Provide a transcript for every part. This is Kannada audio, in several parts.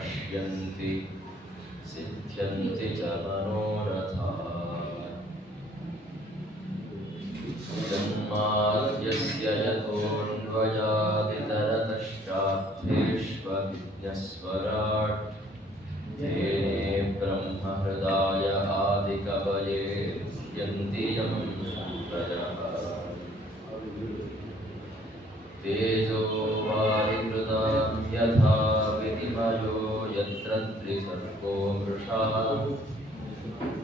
नश्यन्ति सिद्ध्यन्ति च मनोरथाः। जन्माद्यस्य यतोऽन्वयादितरतश्चार्थेष्वभिज्ञस्वराट् तेने ब्रह्महृदाय आदिकवये यन्ति यं सूरयः। तेजो वारिकृतां यथा विनिमयो यत्र त्रिसर्गो मृषा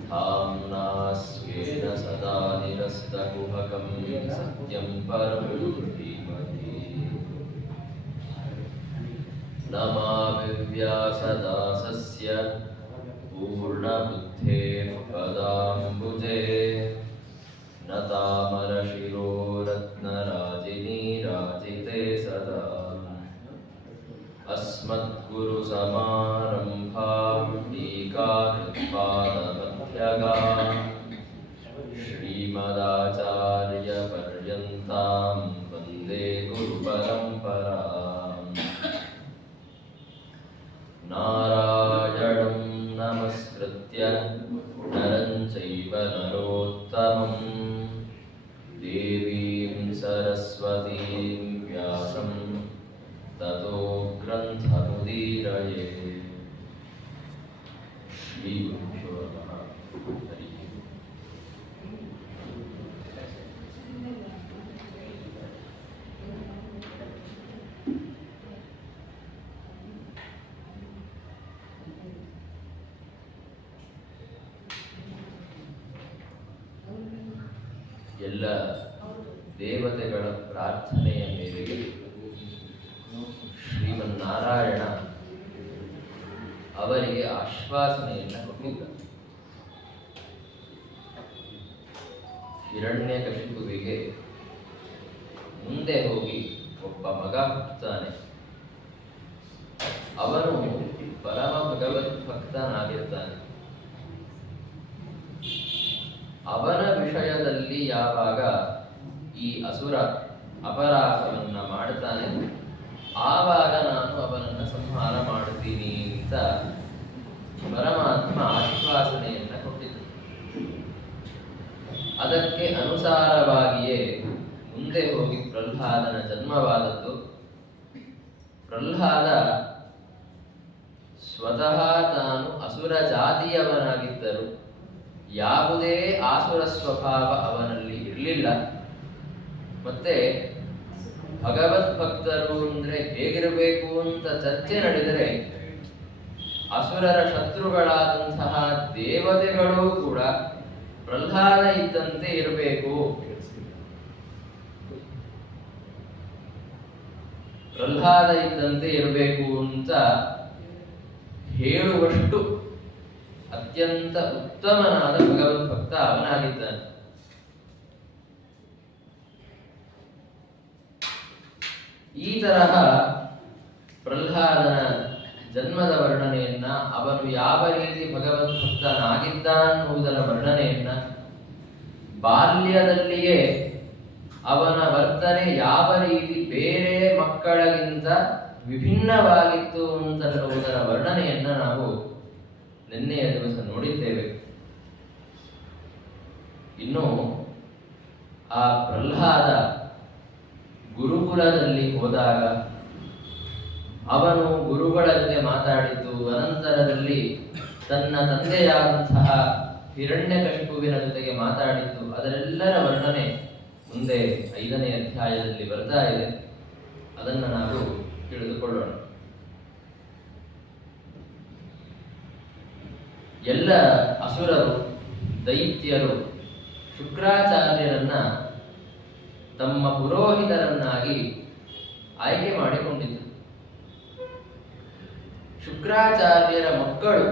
धाम्ना स्वेन सदा निरस्तकुहकं सत्यं परं धीमहि। नमामि व्यासदासस्य पूर्णबुद्धेः पदाम्बुजे न तामरशिरो रत्नराजिनीराजिते सदा। अस्मद्गुरुसमारम्भां टीकाकृत्पादमध्यगाम् श्रीमदाचार्यपर्यन्तां वन्दे गुरुपरम्पराम्। नारायणं नमस्कृत्य नरं चैव नरोत्तमं देवीं सरस्वतीं व्यासं ततो ग्रन्थमुदीरये। श्रीगुरुभ्यो नमः। हरि ಎಲ್ಲ ದೇವತೆಗಳ ಪ್ರಾರ್ಥನೆಯ ಮೇರೆಗೆ ಶ್ರೀಮನ್ನಾರಾಯಣ ಅವರಿಗೆ ಆಶ್ವಾಸನೆಯನ್ನು ಕೊಟ್ಟಿದ್ದ. ಹಿರಣ್ಯಕಶಿಪುವಿಗೆ ಮುಂದೆ ಹೋಗಿ ಒಬ್ಬ ಮಗ ಹುಟ್ಟುತ್ತಾನೆ. ಅವನು ಪರಮ ಭಗವದ್ಭಕ್ತನಾಗಿರ್ತಾನೆ. ಅವನ ವಿಷಯದಲ್ಲಿ ಯಾವಾಗ ಈ ಅಸುರ ಅಪರಾಧವನ್ನು ಮಾಡುತ್ತಾನೆ, ಆವಾಗ ನಾನು ಅವನನ್ನು ಸಂಹಾರ ಮಾಡುತ್ತೀನಿ ಅಂತ ಪರಮಾತ್ಮ ಆಶ್ವಾಸನೆಯನ್ನು ಕೊಟ್ಟಿದ್ದ. ಅದಕ್ಕೆ ಅನುಸಾರವಾಗಿಯೇ ಮುಂದೆ ಹೋಗಿ ಪ್ರಹ್ಲಾದನ ಜನ್ಮವಾದದ್ದು. ಪ್ರಹ್ಲಾದ ಸ್ವತಃ ತಾನು ಅಸುರ ಜಾತಿಯವನಾಗಿದ್ದರು. ಯಾವುದೇ ಆಸುರ ಸ್ವಭಾವ ಅವನಲ್ಲಿ ಇರಲಿಲ್ಲ. ಮತ್ತೆ ಭಗವದ್ಭಕ್ತರು ಅಂದರೆ ಹೇಗಿರಬೇಕು ಅಂತ ಚರ್ಚೆ ನಡೆದರೆ ಅಸುರರ ಶತ್ರುಗಳಾದಂತಹ ದೇವತೆಗಳು ಕೂಡ ಪ್ರಹ್ಲಾದ ಇದ್ದಂತೆ ಇರಬೇಕು, ಪ್ರಹ್ಲಾದ ಇದ್ದಂತೆ ಇರಬೇಕು ಅಂತ ಹೇಳುವಷ್ಟು ಅತ್ಯಂತ ಉತ್ತಮನಾದ ಭಗವದ್ಭಕ್ತ ಅವನಾಗಿದ್ದಾನೆ. ಈ ತರಹ ಪ್ರಹ್ಲಾದನ ಜನ್ಮದ ವರ್ಣನೆಯನ್ನ, ಅವನು ಯಾವ ರೀತಿ ಭಗವದ್ಭಕ್ತನಾಗಿದ್ದಾನ್ನುವುದರ ವರ್ಣನೆಯನ್ನ, ಬಾಲ್ಯದಲ್ಲಿಯೇ ಅವನ ವರ್ತನೆ ಯಾವ ರೀತಿ ಬೇರೆ ಮಕ್ಕಳಿಗಿಂತ ವಿಭಿನ್ನವಾಗಿತ್ತು ಅಂತನ್ನುವುದರ ವರ್ಣನೆಯನ್ನ ನಾವು ನಿನ್ನೆಯ ದಿವಸ ನೋಡಿದ್ದೇವೆ. ಇನ್ನು ಆ ಪ್ರಹ್ಲಾದ ಗುರುಕುಲದಲ್ಲಿ ಹೋದಾಗ ಅವನು ಗುರುಗಳ ಜೊತೆ ಮಾತಾಡಿದ್ದು, ಅನಂತರದಲ್ಲಿ ತನ್ನ ತಂದೆಯಾದಂತಹ ಹಿರಣ್ಯಕಶಿಪುವಿನ ಜೊತೆಗೆ ಮಾತಾಡಿದ್ದು, ಅದರೆಲ್ಲರ ವರ್ಣನೆ ಮುಂದೆ 5ನೇ ಅಧ್ಯಾಯದಲ್ಲಿ ಬರ್ತಾ ಇದೆ. ಅದನ್ನು ನಾವು ತಿಳಿದುಕೊಳ್ಳೋಣ. ಎಲ್ಲ ಅಸುರರು, ದೈತ್ಯರು ಶುಕ್ರಾಚಾರ್ಯರನ್ನ ತಮ್ಮ ಪುರೋಹಿತರನ್ನಾಗಿ ಆಯ್ಕೆ ಮಾಡಿಕೊಂಡಿದ್ದರು. ಶುಕ್ರಾಚಾರ್ಯರ ಮಕ್ಕಳು,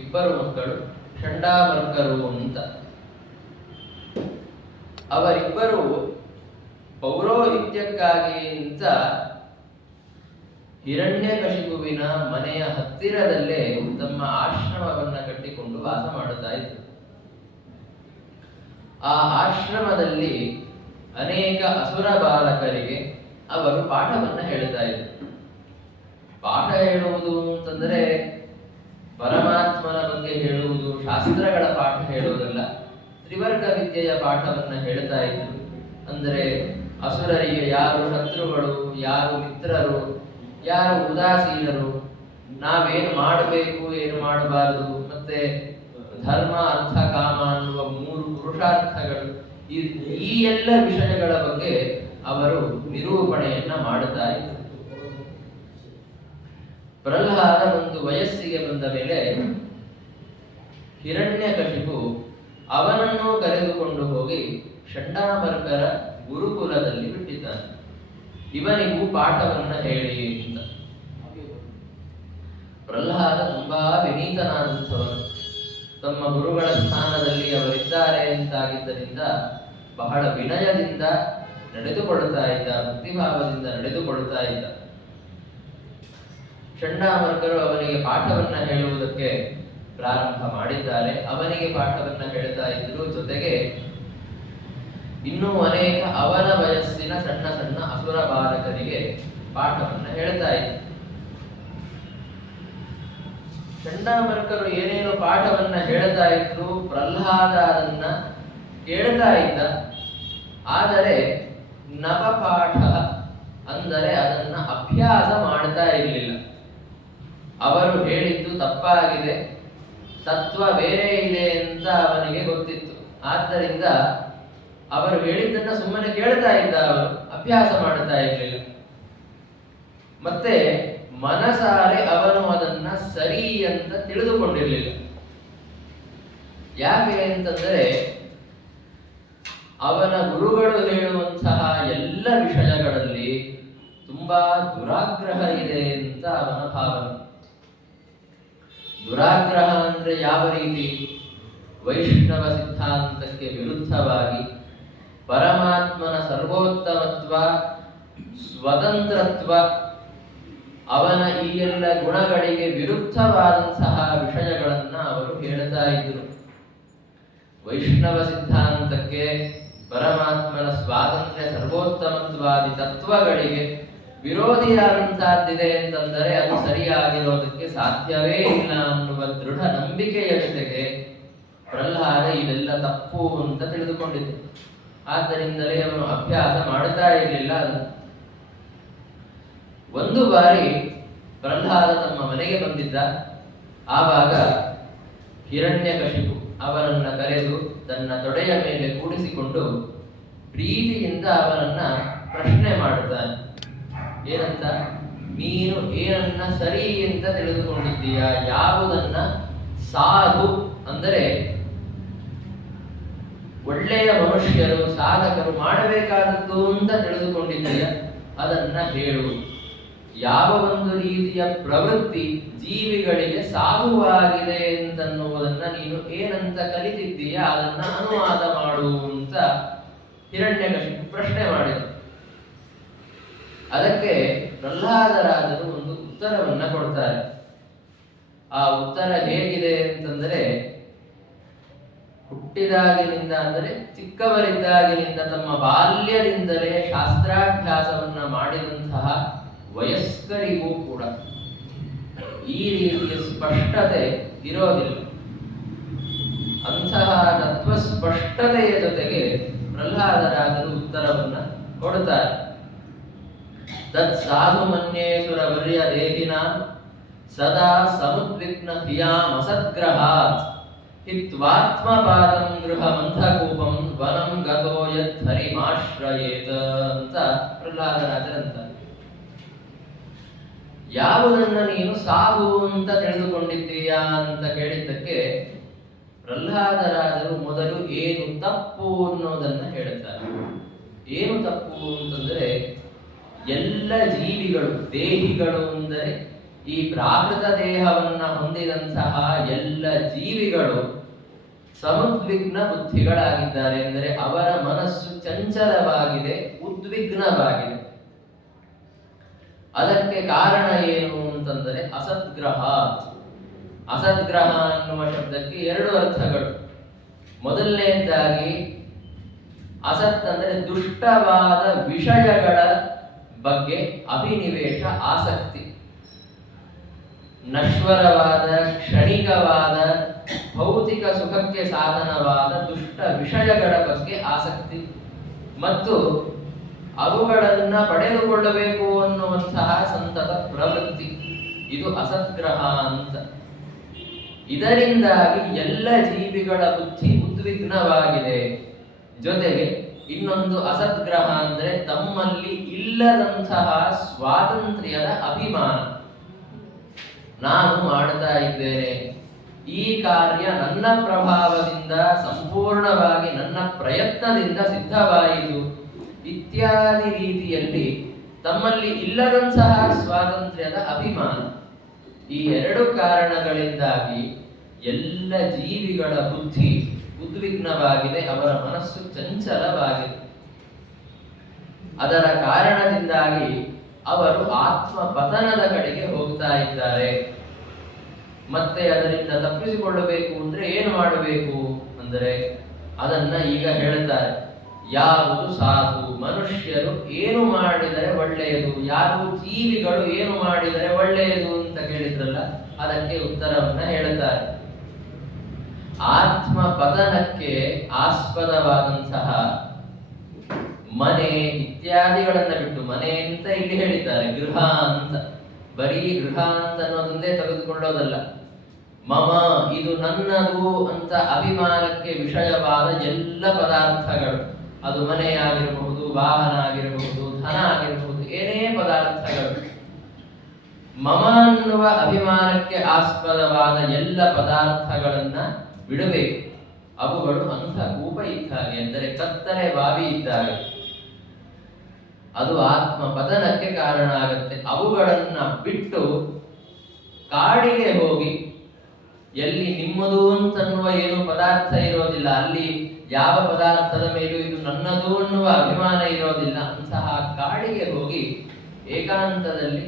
2 ಮಕ್ಕಳು ಷಂಡಾಮರ್ಕರು ಅಂತ. ಅವರಿಬ್ಬರು ಪೌರೋಹಿತ್ಯಕ್ಕಾಗಿ ಅಂತ ಹಿರಣ್ಯಕಶಿಪುವಿನ ಮನೆಯ ಹತ್ತಿರದಲ್ಲೇ ತಮ್ಮ ಆಶ್ರಮವನ್ನು ಕಟ್ಟಿಕೊಂಡು ವಾಸ ಮಾಡುತ್ತಾ ಇದ್ದರು. ಆ ಆಶ್ರಮದಲ್ಲಿ ಅನೇಕ ಅಸುರ ಬಾಲಕರಿಗೆ ಅವರು ಪಾಠವನ್ನು ಹೇಳ್ತಾ ಇದ್ದರು. ಪಾಠ ಹೇಳುವುದು ಅಂತಂದರೆ ಪರಮಾತ್ಮನ ಬಗ್ಗೆ ಹೇಳುವುದು, ಶಾಸ್ತ್ರಗಳ ಪಾಠ ಹೇಳುವುದಲ್ಲ, ತ್ರಿವರ್ಗ ವಿದ್ಯೆಯ ಪಾಠವನ್ನು ಹೇಳ್ತಾ ಇದ್ರು. ಅಂದರೆ ಅಸುರರಿಗೆ ಯಾರು ಶತ್ರುಗಳು, ಯಾರು ಮಿತ್ರರು, ಯಾರು ಉದಾಸೀನರು, ನಾವೇನು ಮಾಡಬೇಕು, ಏನು ಮಾಡಬಾರದು, ಮತ್ತೆ ಧರ್ಮ ಅರ್ಥ ಕಾಮ ಅನ್ನುವ 3 ಪುರುಷಾರ್ಥಗಳು, ಈ ಎಲ್ಲ ವಿಷಯಗಳ ಬಗ್ಗೆ ಅವರು ನಿರೂಪಣೆಯನ್ನ ಮಾಡುತ್ತಾ ಇದ್ದರು. ಪ್ರಹ್ಲಾದ ಒಂದು ವಯಸ್ಸಿಗೆ ಬಂದ ಮೇಲೆ ಹಿರಣ್ಯಕಶಿಪು ಅವನನ್ನು ಕರೆದುಕೊಂಡು ಹೋಗಿ ಷಂಡಾಮರ್ಕರ ಗುರುಕುಲದಲ್ಲಿ ಬಿಟ್ಟಿದ್ದಾನೆ. ಇವನಿಗೂ ಪಾಠವನ್ನ ಹೇಳಿ ಅಂತ. ಪ್ರಹ್ಲಾದ ತುಂಬಾ ವಿನೀತನಾದಂಥವನು. ತಮ್ಮ ಗುರುಗಳ ಸ್ಥಾನದಲ್ಲಿ ಅವರಿದ್ದಾರೆ ಅಂತಾಗಿದ್ದರಿಂದ ಬಹಳ ವಿನಯದಿಂದ ನಡೆದುಕೊಳ್ಳುತ್ತಾ ಇದ್ದ, ಭಕ್ತಿಭಾವದಿಂದ ನಡೆದುಕೊಳ್ಳುತ್ತಾ ಇದ್ದ. ಷಂಡಾಮರ್ಕರು ಅವನಿಗೆ ಪಾಠವನ್ನ ಹೇಳುವುದಕ್ಕೆ ಪ್ರಾರಂಭ ಮಾಡಿದ್ದಾರೆ. ಅವನಿಗೆ ಪಾಠವನ್ನ ಹೇಳ್ತಾ ಇದ್ರು, ಜೊತೆಗೆ ಇನ್ನೂ ಅನೇಕ ಅವನ ವಯಸ್ಸಿನ ಸಣ್ಣ ಸಣ್ಣ ಅಸುರ ಬಾಲಕರಿಗೆ ಪಾಠವನ್ನ ಹೇಳ್ತಾ ಇದ್ರು. ಷಂಡಾಮರ್ಕರು ಏನೇನು ಪಾಠವನ್ನ ಹೇಳ್ತಾ ಇದ್ರು, ಪ್ರಹ್ಲಾದ ಅದನ್ನ ಕೇಳ್ತಾ ಇದ್ದ. ಆದರೆ ನವಪಾಠ ಅಂದರೆ ಅದನ್ನ ಅಭ್ಯಾಸ ಮಾಡ್ತಾ ಇರಲಿಲ್ಲ. ಅವರು ಹೇಳಿದ್ದು ತಪ್ಪಾಗಿದೆ, ತತ್ವ ಬೇರೆ ಇದೆ ಅಂತ ಅವನಿಗೆ ಗೊತ್ತಿತ್ತು. ಆದ್ದರಿಂದ ಅವರು ಹೇಳಿದ್ದನ್ನ ಸುಮ್ಮನೆ ಕೇಳ್ತಾ ಇದ್ದ, ಅವರು ಅಭ್ಯಾಸ ಮಾಡ್ತಾ ಇರಲಿಲ್ಲ. ಮತ್ತೆ ಮನಸಾರೆ ಅವನು ಅದನ್ನ ಸರಿ ಅಂತ ತಿಳಿದುಕೊಂಡಿರಲಿಲ್ಲ. ಯಾಕೆ ಅಂತಂದರೆ ಅವನ ಗುರುಗಳು ಹೇಳುವಂತಹ ಎಲ್ಲ ವಿಷಯಗಳಲ್ಲಿ ತುಂಬಾ ದುರಾಗ್ರಹ ಇದೆ ಅಂತ ಅವನ ಭಾವನೆ. ದುರಾಗ್ರಹ ಅಂದ್ರೆ ಯಾವ ರೀತಿ? ವೈಷ್ಣವ ಸಿದ್ಧಾಂತಕ್ಕೆ ವಿರುದ್ಧವಾಗಿ ಪರಮಾತ್ಮನ ಸರ್ವೋತ್ತಮತ್ವ, ಸ್ವತಂತ್ರತ್ವ, ಅವನ ಈ ಎಲ್ಲ ಗುಣಗಳಿಗೆ ವಿರುದ್ಧವಾದಂತಹ ವಿಷಯಗಳನ್ನ ಅವರು ಹೇಳ್ತಾ ಇದ್ರು. ವೈಷ್ಣವ ಸಿದ್ಧಾಂತಕ್ಕೆ, ಪರಮಾತ್ಮನ ಸ್ವಾತಂತ್ರ್ಯ ಸರ್ವೋತ್ತಮತ್ವಾದಿ ತತ್ವಗಳಿಗೆ ವಿರೋಧಿಯಾದಂತಹದ್ದಿದೆ ಅಂತಂದರೆ ಅದು ಸರಿಯಾಗಿರೋದಕ್ಕೆ ಸಾಧ್ಯವೇ ಇಲ್ಲ ಅನ್ನುವ ದೃಢ ನಂಬಿಕೆಯ ಜೊತೆಗೆ ಪ್ರಹ್ಲಾದ ಇದೆಲ್ಲ ತಪ್ಪು ಅಂತ ತಿಳಿದುಕೊಂಡಿದ್ದ. ಆದ್ದರಿಂದಲೇ ಅವನು ಅಭ್ಯಾಸ ಮಾಡುತ್ತಾ ಇರಲಿಲ್ಲ. ಅದನ್ನು ಒಂದು ಬಾರಿ ಪ್ರಹ್ಲಾದ ತಮ್ಮ ಮನೆಗೆ ಬಂದಿದ್ದ. ಆವಾಗ ಹಿರಣ್ಯಕಶಿಪು ಅವನನ್ನ ಕರೆದು ತನ್ನ ತೊಡೆಯ ಮೇಲೆ ಕೂಡಿಸಿಕೊಂಡು ಪ್ರೀತಿಯಿಂದ ಅವನನ್ನ ಪ್ರಶ್ನೆ ಮಾಡುತ್ತಾನೆ. ಏನಂತ? ನೀನು ಏನನ್ನ ಸರಿ ಅಂತ ತಿಳಿದುಕೊಂಡಿದ್ದೀಯಾ? ಯಾವುದನ್ನ ಸಾಧು ಅಂದರೆ ಒಳ್ಳೆಯ ಮನುಷ್ಯರು, ಸಾಧಕರು ಮಾಡಬೇಕಾದದ್ದು ಅಂತ ತಿಳಿದುಕೊಂಡಿದ್ದೀಯ? ಅದನ್ನ ಹೇಳು. ಯಾವ ಒಂದು ರೀತಿಯ ಪ್ರವೃತ್ತಿ ಜೀವಿಗಳಿಗೆ ಸಾಧುವಾಗಿದೆ ಅಂತನ್ನುವುದನ್ನ ನೀನು ಏನಂತ ಕಲಿತಿದ್ದೀಯ ಅದನ್ನ ಅನುವಾದ ಮಾಡು ಅಂತ ಹಿರಣ್ಯಕಶಿಪು ಪ್ರಶ್ನೆ ಮಾಡಿದರು. ಅದಕ್ಕೆ ಪ್ರಹ್ಲಾದರಾದರು ಒಂದು ಉತ್ತರವನ್ನ ಕೊಡ್ತಾರೆ. ಆ ಉತ್ತರ ಹೇಗಿದೆ ಅಂತಂದರೆ, ಹುಟ್ಟಿದಾಗಿನಿಂದ ಅಂದರೆ ಚಿಕ್ಕವರಿದ್ದಾಗಿನಿಂದ ತಮ್ಮ ಬಾಲ್ಯದಿಂದಲೇ ಶಾಸ್ತ್ರಾಭ್ಯಾಸವನ್ನ ಮಾಡಿದಂತಹ ವಯಸ್ಕರಿಗೂ ಕೂಡ ಈ ರೀತಿಯ ಸ್ಪಷ್ಟತೆ ಇರೋದಿಲ್ಲ. ಅಂತಹ ತತ್ವ ಸ್ಪಷ್ಟತೆಯ ಜೊತೆಗೆ ಪ್ರಹ್ಲಾದರಾದರು ಉತ್ತರವನ್ನ ಕೊಡುತ್ತಾರೆ. ತತ್ ಸಾಧು ಮನ್ಯೇ ಸುರವರ್ಯ ದೇಹಿನಾಂ ಸದಾ ಸಮುದ್ವಿಗ್ನ ಹಿಯಾಂ ಅಸದ್ಗ್ರಹಾತ್ ಹಿತ್ವಾತ್ಮಪಾದಂ ಗೃಹ ಮಂಥಕೂಪಂ ವನಂ ಗತೋ ಯತ್ ಹರಿಮಾಶ್ರಯೇತ ಅಂತ ಪ್ರಹ್ಲಾದರಾಜರಂತಾರೆ. ಯಾವುದನ್ನ ನೀನು ಸಾಧು ಅಂತ ತಿಳಿದುಕೊಂಡಿದ್ದೀಯಾ ಅಂತ ಕೇಳಿದ್ದಕ್ಕೆ ಪ್ರಹ್ಲಾದರಾಜರು ಮೊದಲು ಏನು ತಪ್ಪು ಅನ್ನೋದನ್ನ ಹೇಳುತ್ತಾರೆ. ಏನು ತಪ್ಪು ಅಂತಂದ್ರೆ, ಎಲ್ಲ ಜೀವಿಗಳು, ದೇಹಿಗಳು ಅಂದರೆ ಈ ಪ್ರಾಕೃತ ದೇಹವನ್ನ ಹೊಂದಿದಂತಹ ಎಲ್ಲ ಜೀವಿಗಳು ಸಮುದ್ವಿಗ್ನ ಬುದ್ಧಿಗಳಾಗಿದ್ದಾರೆ. ಅಂದರೆ ಅವರ ಮನಸ್ಸು ಚಂಚಲವಾಗಿದೆ, ಉದ್ವಿಗ್ನವಾಗಿದೆ. ಅದಕ್ಕೆ ಕಾರಣ ಏನು ಅಂತಂದರೆ ಅಸದ್ಗ್ರಹ. ಅಸದ್ಗ್ರಹ ಅನ್ನುವ ಶಬ್ದಕ್ಕೆ 2 ಅರ್ಥಗಳು. ಮೊದಲನೇದಾಗಿ ಅಸತ್ ಅಂದರೆ ದುಷ್ಟವಾದ ವಿಷಯಗಳ ಬಗ್ಗೆ ಅಭಿನಿವೇಶ, ಆಸಕ್ತಿ. ನಶ್ವರವಾದ ಕ್ಷಣಿಕವಾದ ಭೌತಿಕ ಸುಖಕ್ಕೆ ಸಾಧನವಾದ ದುಷ್ಟ ವಿಷಯಗಳ ಬಗ್ಗೆ ಆಸಕ್ತಿ ಮತ್ತು ಅವುಗಳನ್ನ ಪಡೆದುಕೊಳ್ಳಬೇಕು ಅನ್ನುವಂತಹ ಸಂತತ ಪ್ರವೃತ್ತಿ, ಇದು ಅಸದ್ಗ್ರಹ ಅಂತ. ಇದರಿಂದಾಗಿ ಎಲ್ಲ ಜೀವಿಗಳ ಬುದ್ಧಿ ಉದ್ವಿಗ್ನವಾಗಿದೆ. ಜೊತೆಗೆ ಇನ್ನೊಂದು ಅಸದ್ಗ್ರಹ ಅಂದ್ರೆ ತಮ್ಮಲ್ಲಿ ಇಲ್ಲದಂತಹ ಸ್ವಾತಂತ್ರ್ಯದ ಅಭಿಮಾನ. ನಾನು ಮಾಡ್ತಾ ಇದ್ದೇನೆ, ಈ ಕಾರ್ಯ ನನ್ನ ಪ್ರಭಾವದಿಂದ ಸಂಪೂರ್ಣವಾಗಿ ನನ್ನ ಪ್ರಯತ್ನದಿಂದ ಸಿದ್ಧವಾಯಿತು ಇತ್ಯಾದಿ ರೀತಿಯಲ್ಲಿ ತಮ್ಮಲ್ಲಿ ಇಲ್ಲದಂತಹ ಸ್ವಾತಂತ್ರ್ಯದ ಅಭಿಮಾನ. ಈ ಎರಡು ಕಾರಣಗಳಿಂದಾಗಿ ಎಲ್ಲ ಜೀವಿಗಳ ಬುದ್ಧಿ ಉದ್ವಿಗ್ನವಾಗಿದೆ, ಅವರ ಮನಸ್ಸು ಚಂಚಲವಾಗಿದೆ. ಅದರ ಕಾರಣದಿಂದಾಗಿ ಅವರು ಆತ್ಮ ಪತನದ ಕಡೆಗೆ ಹೋಗ್ತಾ ಇದ್ದಾರೆ. ಮತ್ತೆ ಅದರಿಂದ ತಪ್ಪಿಸಿಕೊಳ್ಳಬೇಕು ಅಂದ್ರೆ ಏನು ಮಾಡಬೇಕು ಅಂದರೆ ಅದನ್ನ ಈಗ ಹೇಳ್ತಾರೆ. ಯಾವುದು ಸಾಧು, ಮನುಷ್ಯರು ಏನು ಮಾಡಿದರೆ ಒಳ್ಳೆಯದು, ಯಾರು ಜೀವಿಗಳು ಏನು ಮಾಡಿದರೆ ಒಳ್ಳೆಯದು ಅಂತ ಕೇಳಿದ್ರಲ್ಲ, ಅದಕ್ಕೆ ಉತ್ತರವನ್ನ ಹೇಳ್ತಾರೆ. ಆತ್ಮ ಪತನಕ್ಕೆ ಆಸ್ಪದವಾದಂತಹ ಮನೆ ಇತ್ಯಾದಿಗಳನ್ನ ಬಿಟ್ಟು, ಮನೆ ಅಂತ ಇಲ್ಲಿ ಹೇಳಿದ್ದಾರೆ, ಗೃಹ ಅಂತ, ಬರೀ ಗೃಹ ಅಂತ ಅನ್ನೋದೊಂದೇ ತೆಗೆದುಕೊಳ್ಳೋದಲ್ಲ, ಮಮ ಇದು ನನ್ನದು ಅಂತ ಅಭಿಮಾನಕ್ಕೆ ವಿಷಯವಾದ ಎಲ್ಲ ಪದಾರ್ಥಗಳು, ಅದು ಮನೆಯಾಗಿರಬಹುದು, ವಾಹನ ಆಗಿರಬಹುದು, ಧನ ಆಗಿರಬಹುದು, ಏನೇ ಪದಾರ್ಥಗಳು, ಮಮ ಅನ್ನುವ ಅಭಿಮಾನಕ್ಕೆ ಆಸ್ಪದವಾದ ಎಲ್ಲ ಪದಾರ್ಥಗಳನ್ನ ಬಿಡಬೇಕು. ಅವುಗಳು ಅಂಥ ಕೂಪ ಇದ್ದಾಗೆ, ಅಂದರೆ ಕತ್ತಲೆ ಬಾವಿ ಇದ್ದಾಗೆ, ಅದು ಆತ್ಮ ಪತನಕ್ಕೆ ಕಾರಣ ಆಗುತ್ತೆ. ಅವುಗಳನ್ನ ಬಿಟ್ಟು ಕಾಡಿಗೆ ಹೋಗಿ, ಎಲ್ಲಿ ನಿಮ್ಮದು ಅಂತನ್ನುವ ಏನು ಪದಾರ್ಥ ಇರೋದಿಲ್ಲ, ಅಲ್ಲಿ ಯಾವ ಪದಾರ್ಥದ ಮೇಲೂ ಇದು ನನ್ನದು ಅನ್ನುವ ಅಭಿಮಾನ ಇರೋದಿಲ್ಲ, ಅಂತಹ ಕಾಡಿಗೆ ಹೋಗಿ ಏಕಾಂತದಲ್ಲಿ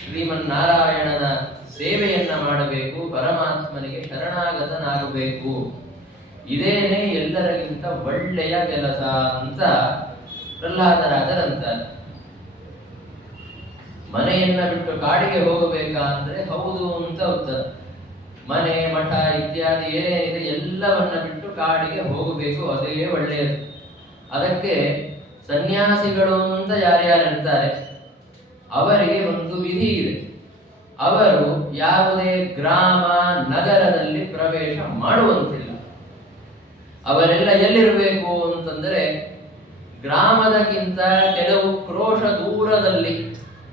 ಶ್ರೀಮನ್ನಾರಾಯಣನ ಸೇವೆಯನ್ನ ಮಾಡಬೇಕು, ಪರಮಾತ್ಮನಿಗೆ ಶರಣಾಗತನಾಗಬೇಕು. ಇದೇನೇ ಎಲ್ಲರಿಗಿಂತ ಒಳ್ಳೆಯ ಕೆಲಸ ಅಂತ ಪ್ರಹ್ಲಾದರಾಜರಂತಾರೆ. ಮನೆಯನ್ನ ಬಿಟ್ಟು ಕಾಡಿಗೆ ಹೋಗಬೇಕಾ ಅಂದ್ರೆ ಹೌದು ಅಂತ ಉತ್ತರ. ಮನೆ ಮಠ ಇತ್ಯಾದಿ ಏನೇನಿದೆ ಎಲ್ಲವನ್ನ ಬಿಟ್ಟು ಕಾಡಿಗೆ ಹೋಗಬೇಕು, ಅದೇ ಒಳ್ಳೆಯದು. ಅದಕ್ಕೆ ಸನ್ಯಾಸಿಗಳು ಅಂತ ಯಾರ್ಯಾರು ಇರ್ತಾರೆ ಅವರಿಗೆ ಒಂದು ವಿಧಿ ಇದೆ. ಅವರು ಯಾವುದೇ ಗ್ರಾಮ ನಗರದಲ್ಲಿ ಪ್ರವೇಶ ಮಾಡುವಂತಿಲ್ಲ. ಅವರೆಲ್ಲ ಎಲ್ಲಿರಬೇಕು ಅಂತಂದರೆ ಗ್ರಾಮದಕ್ಕಿಂತ ಕೆಲವು ಕ್ರೋಶ ದೂರದಲ್ಲಿ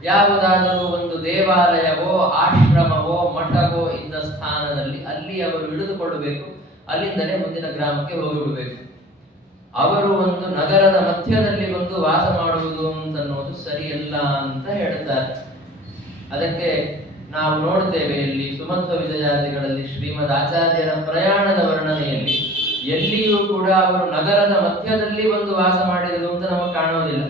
ಯಾವುದಾದರೂ ಒಂದು ದೇವಾಲಯವೋ ಆಶ್ರಮವೋ ಮಠವೋ ಇದ್ದ ಸ್ಥಾನದಲ್ಲಿ ಅಲ್ಲಿ ಅವರು ಇಳಿದುಕೊಳ್ಳಬೇಕು. ಅಲ್ಲಿಂದಲೇ ಮುಂದಿನ ಗ್ರಾಮಕ್ಕೆ ಹೋಗಿಬಿಡಬೇಕು. ಅವರು ಒಂದು ನಗರದ ಮಧ್ಯದಲ್ಲಿ ಬಂದು ವಾಸ ಮಾಡುವುದು ಅಂತನ್ನೋದು ಸರಿಯಲ್ಲ ಅಂತ ಹೇಳ್ತಾರೆ. ಅದಕ್ಕೆ ನಾವು ನೋಡ್ತೇವೆ ಇಲ್ಲಿ ಸುಮಧ್ವ ವಿಜಯಾದಿಗಳಲ್ಲಿ ಶ್ರೀಮದ್ ಆಚಾರ್ಯರ ಪ್ರಯಾಣದ ವರ್ಣನೆಯಲ್ಲಿ ಎಲ್ಲಿಯೂ ಕೂಡ ಅವರು ನಗರದ ಮಧ್ಯದಲ್ಲಿ ಒಂದು ವಾಸ ಮಾಡಿದರು ಅಂತ ನಮಗೆ ಕಾಣೋದಿಲ್ಲ.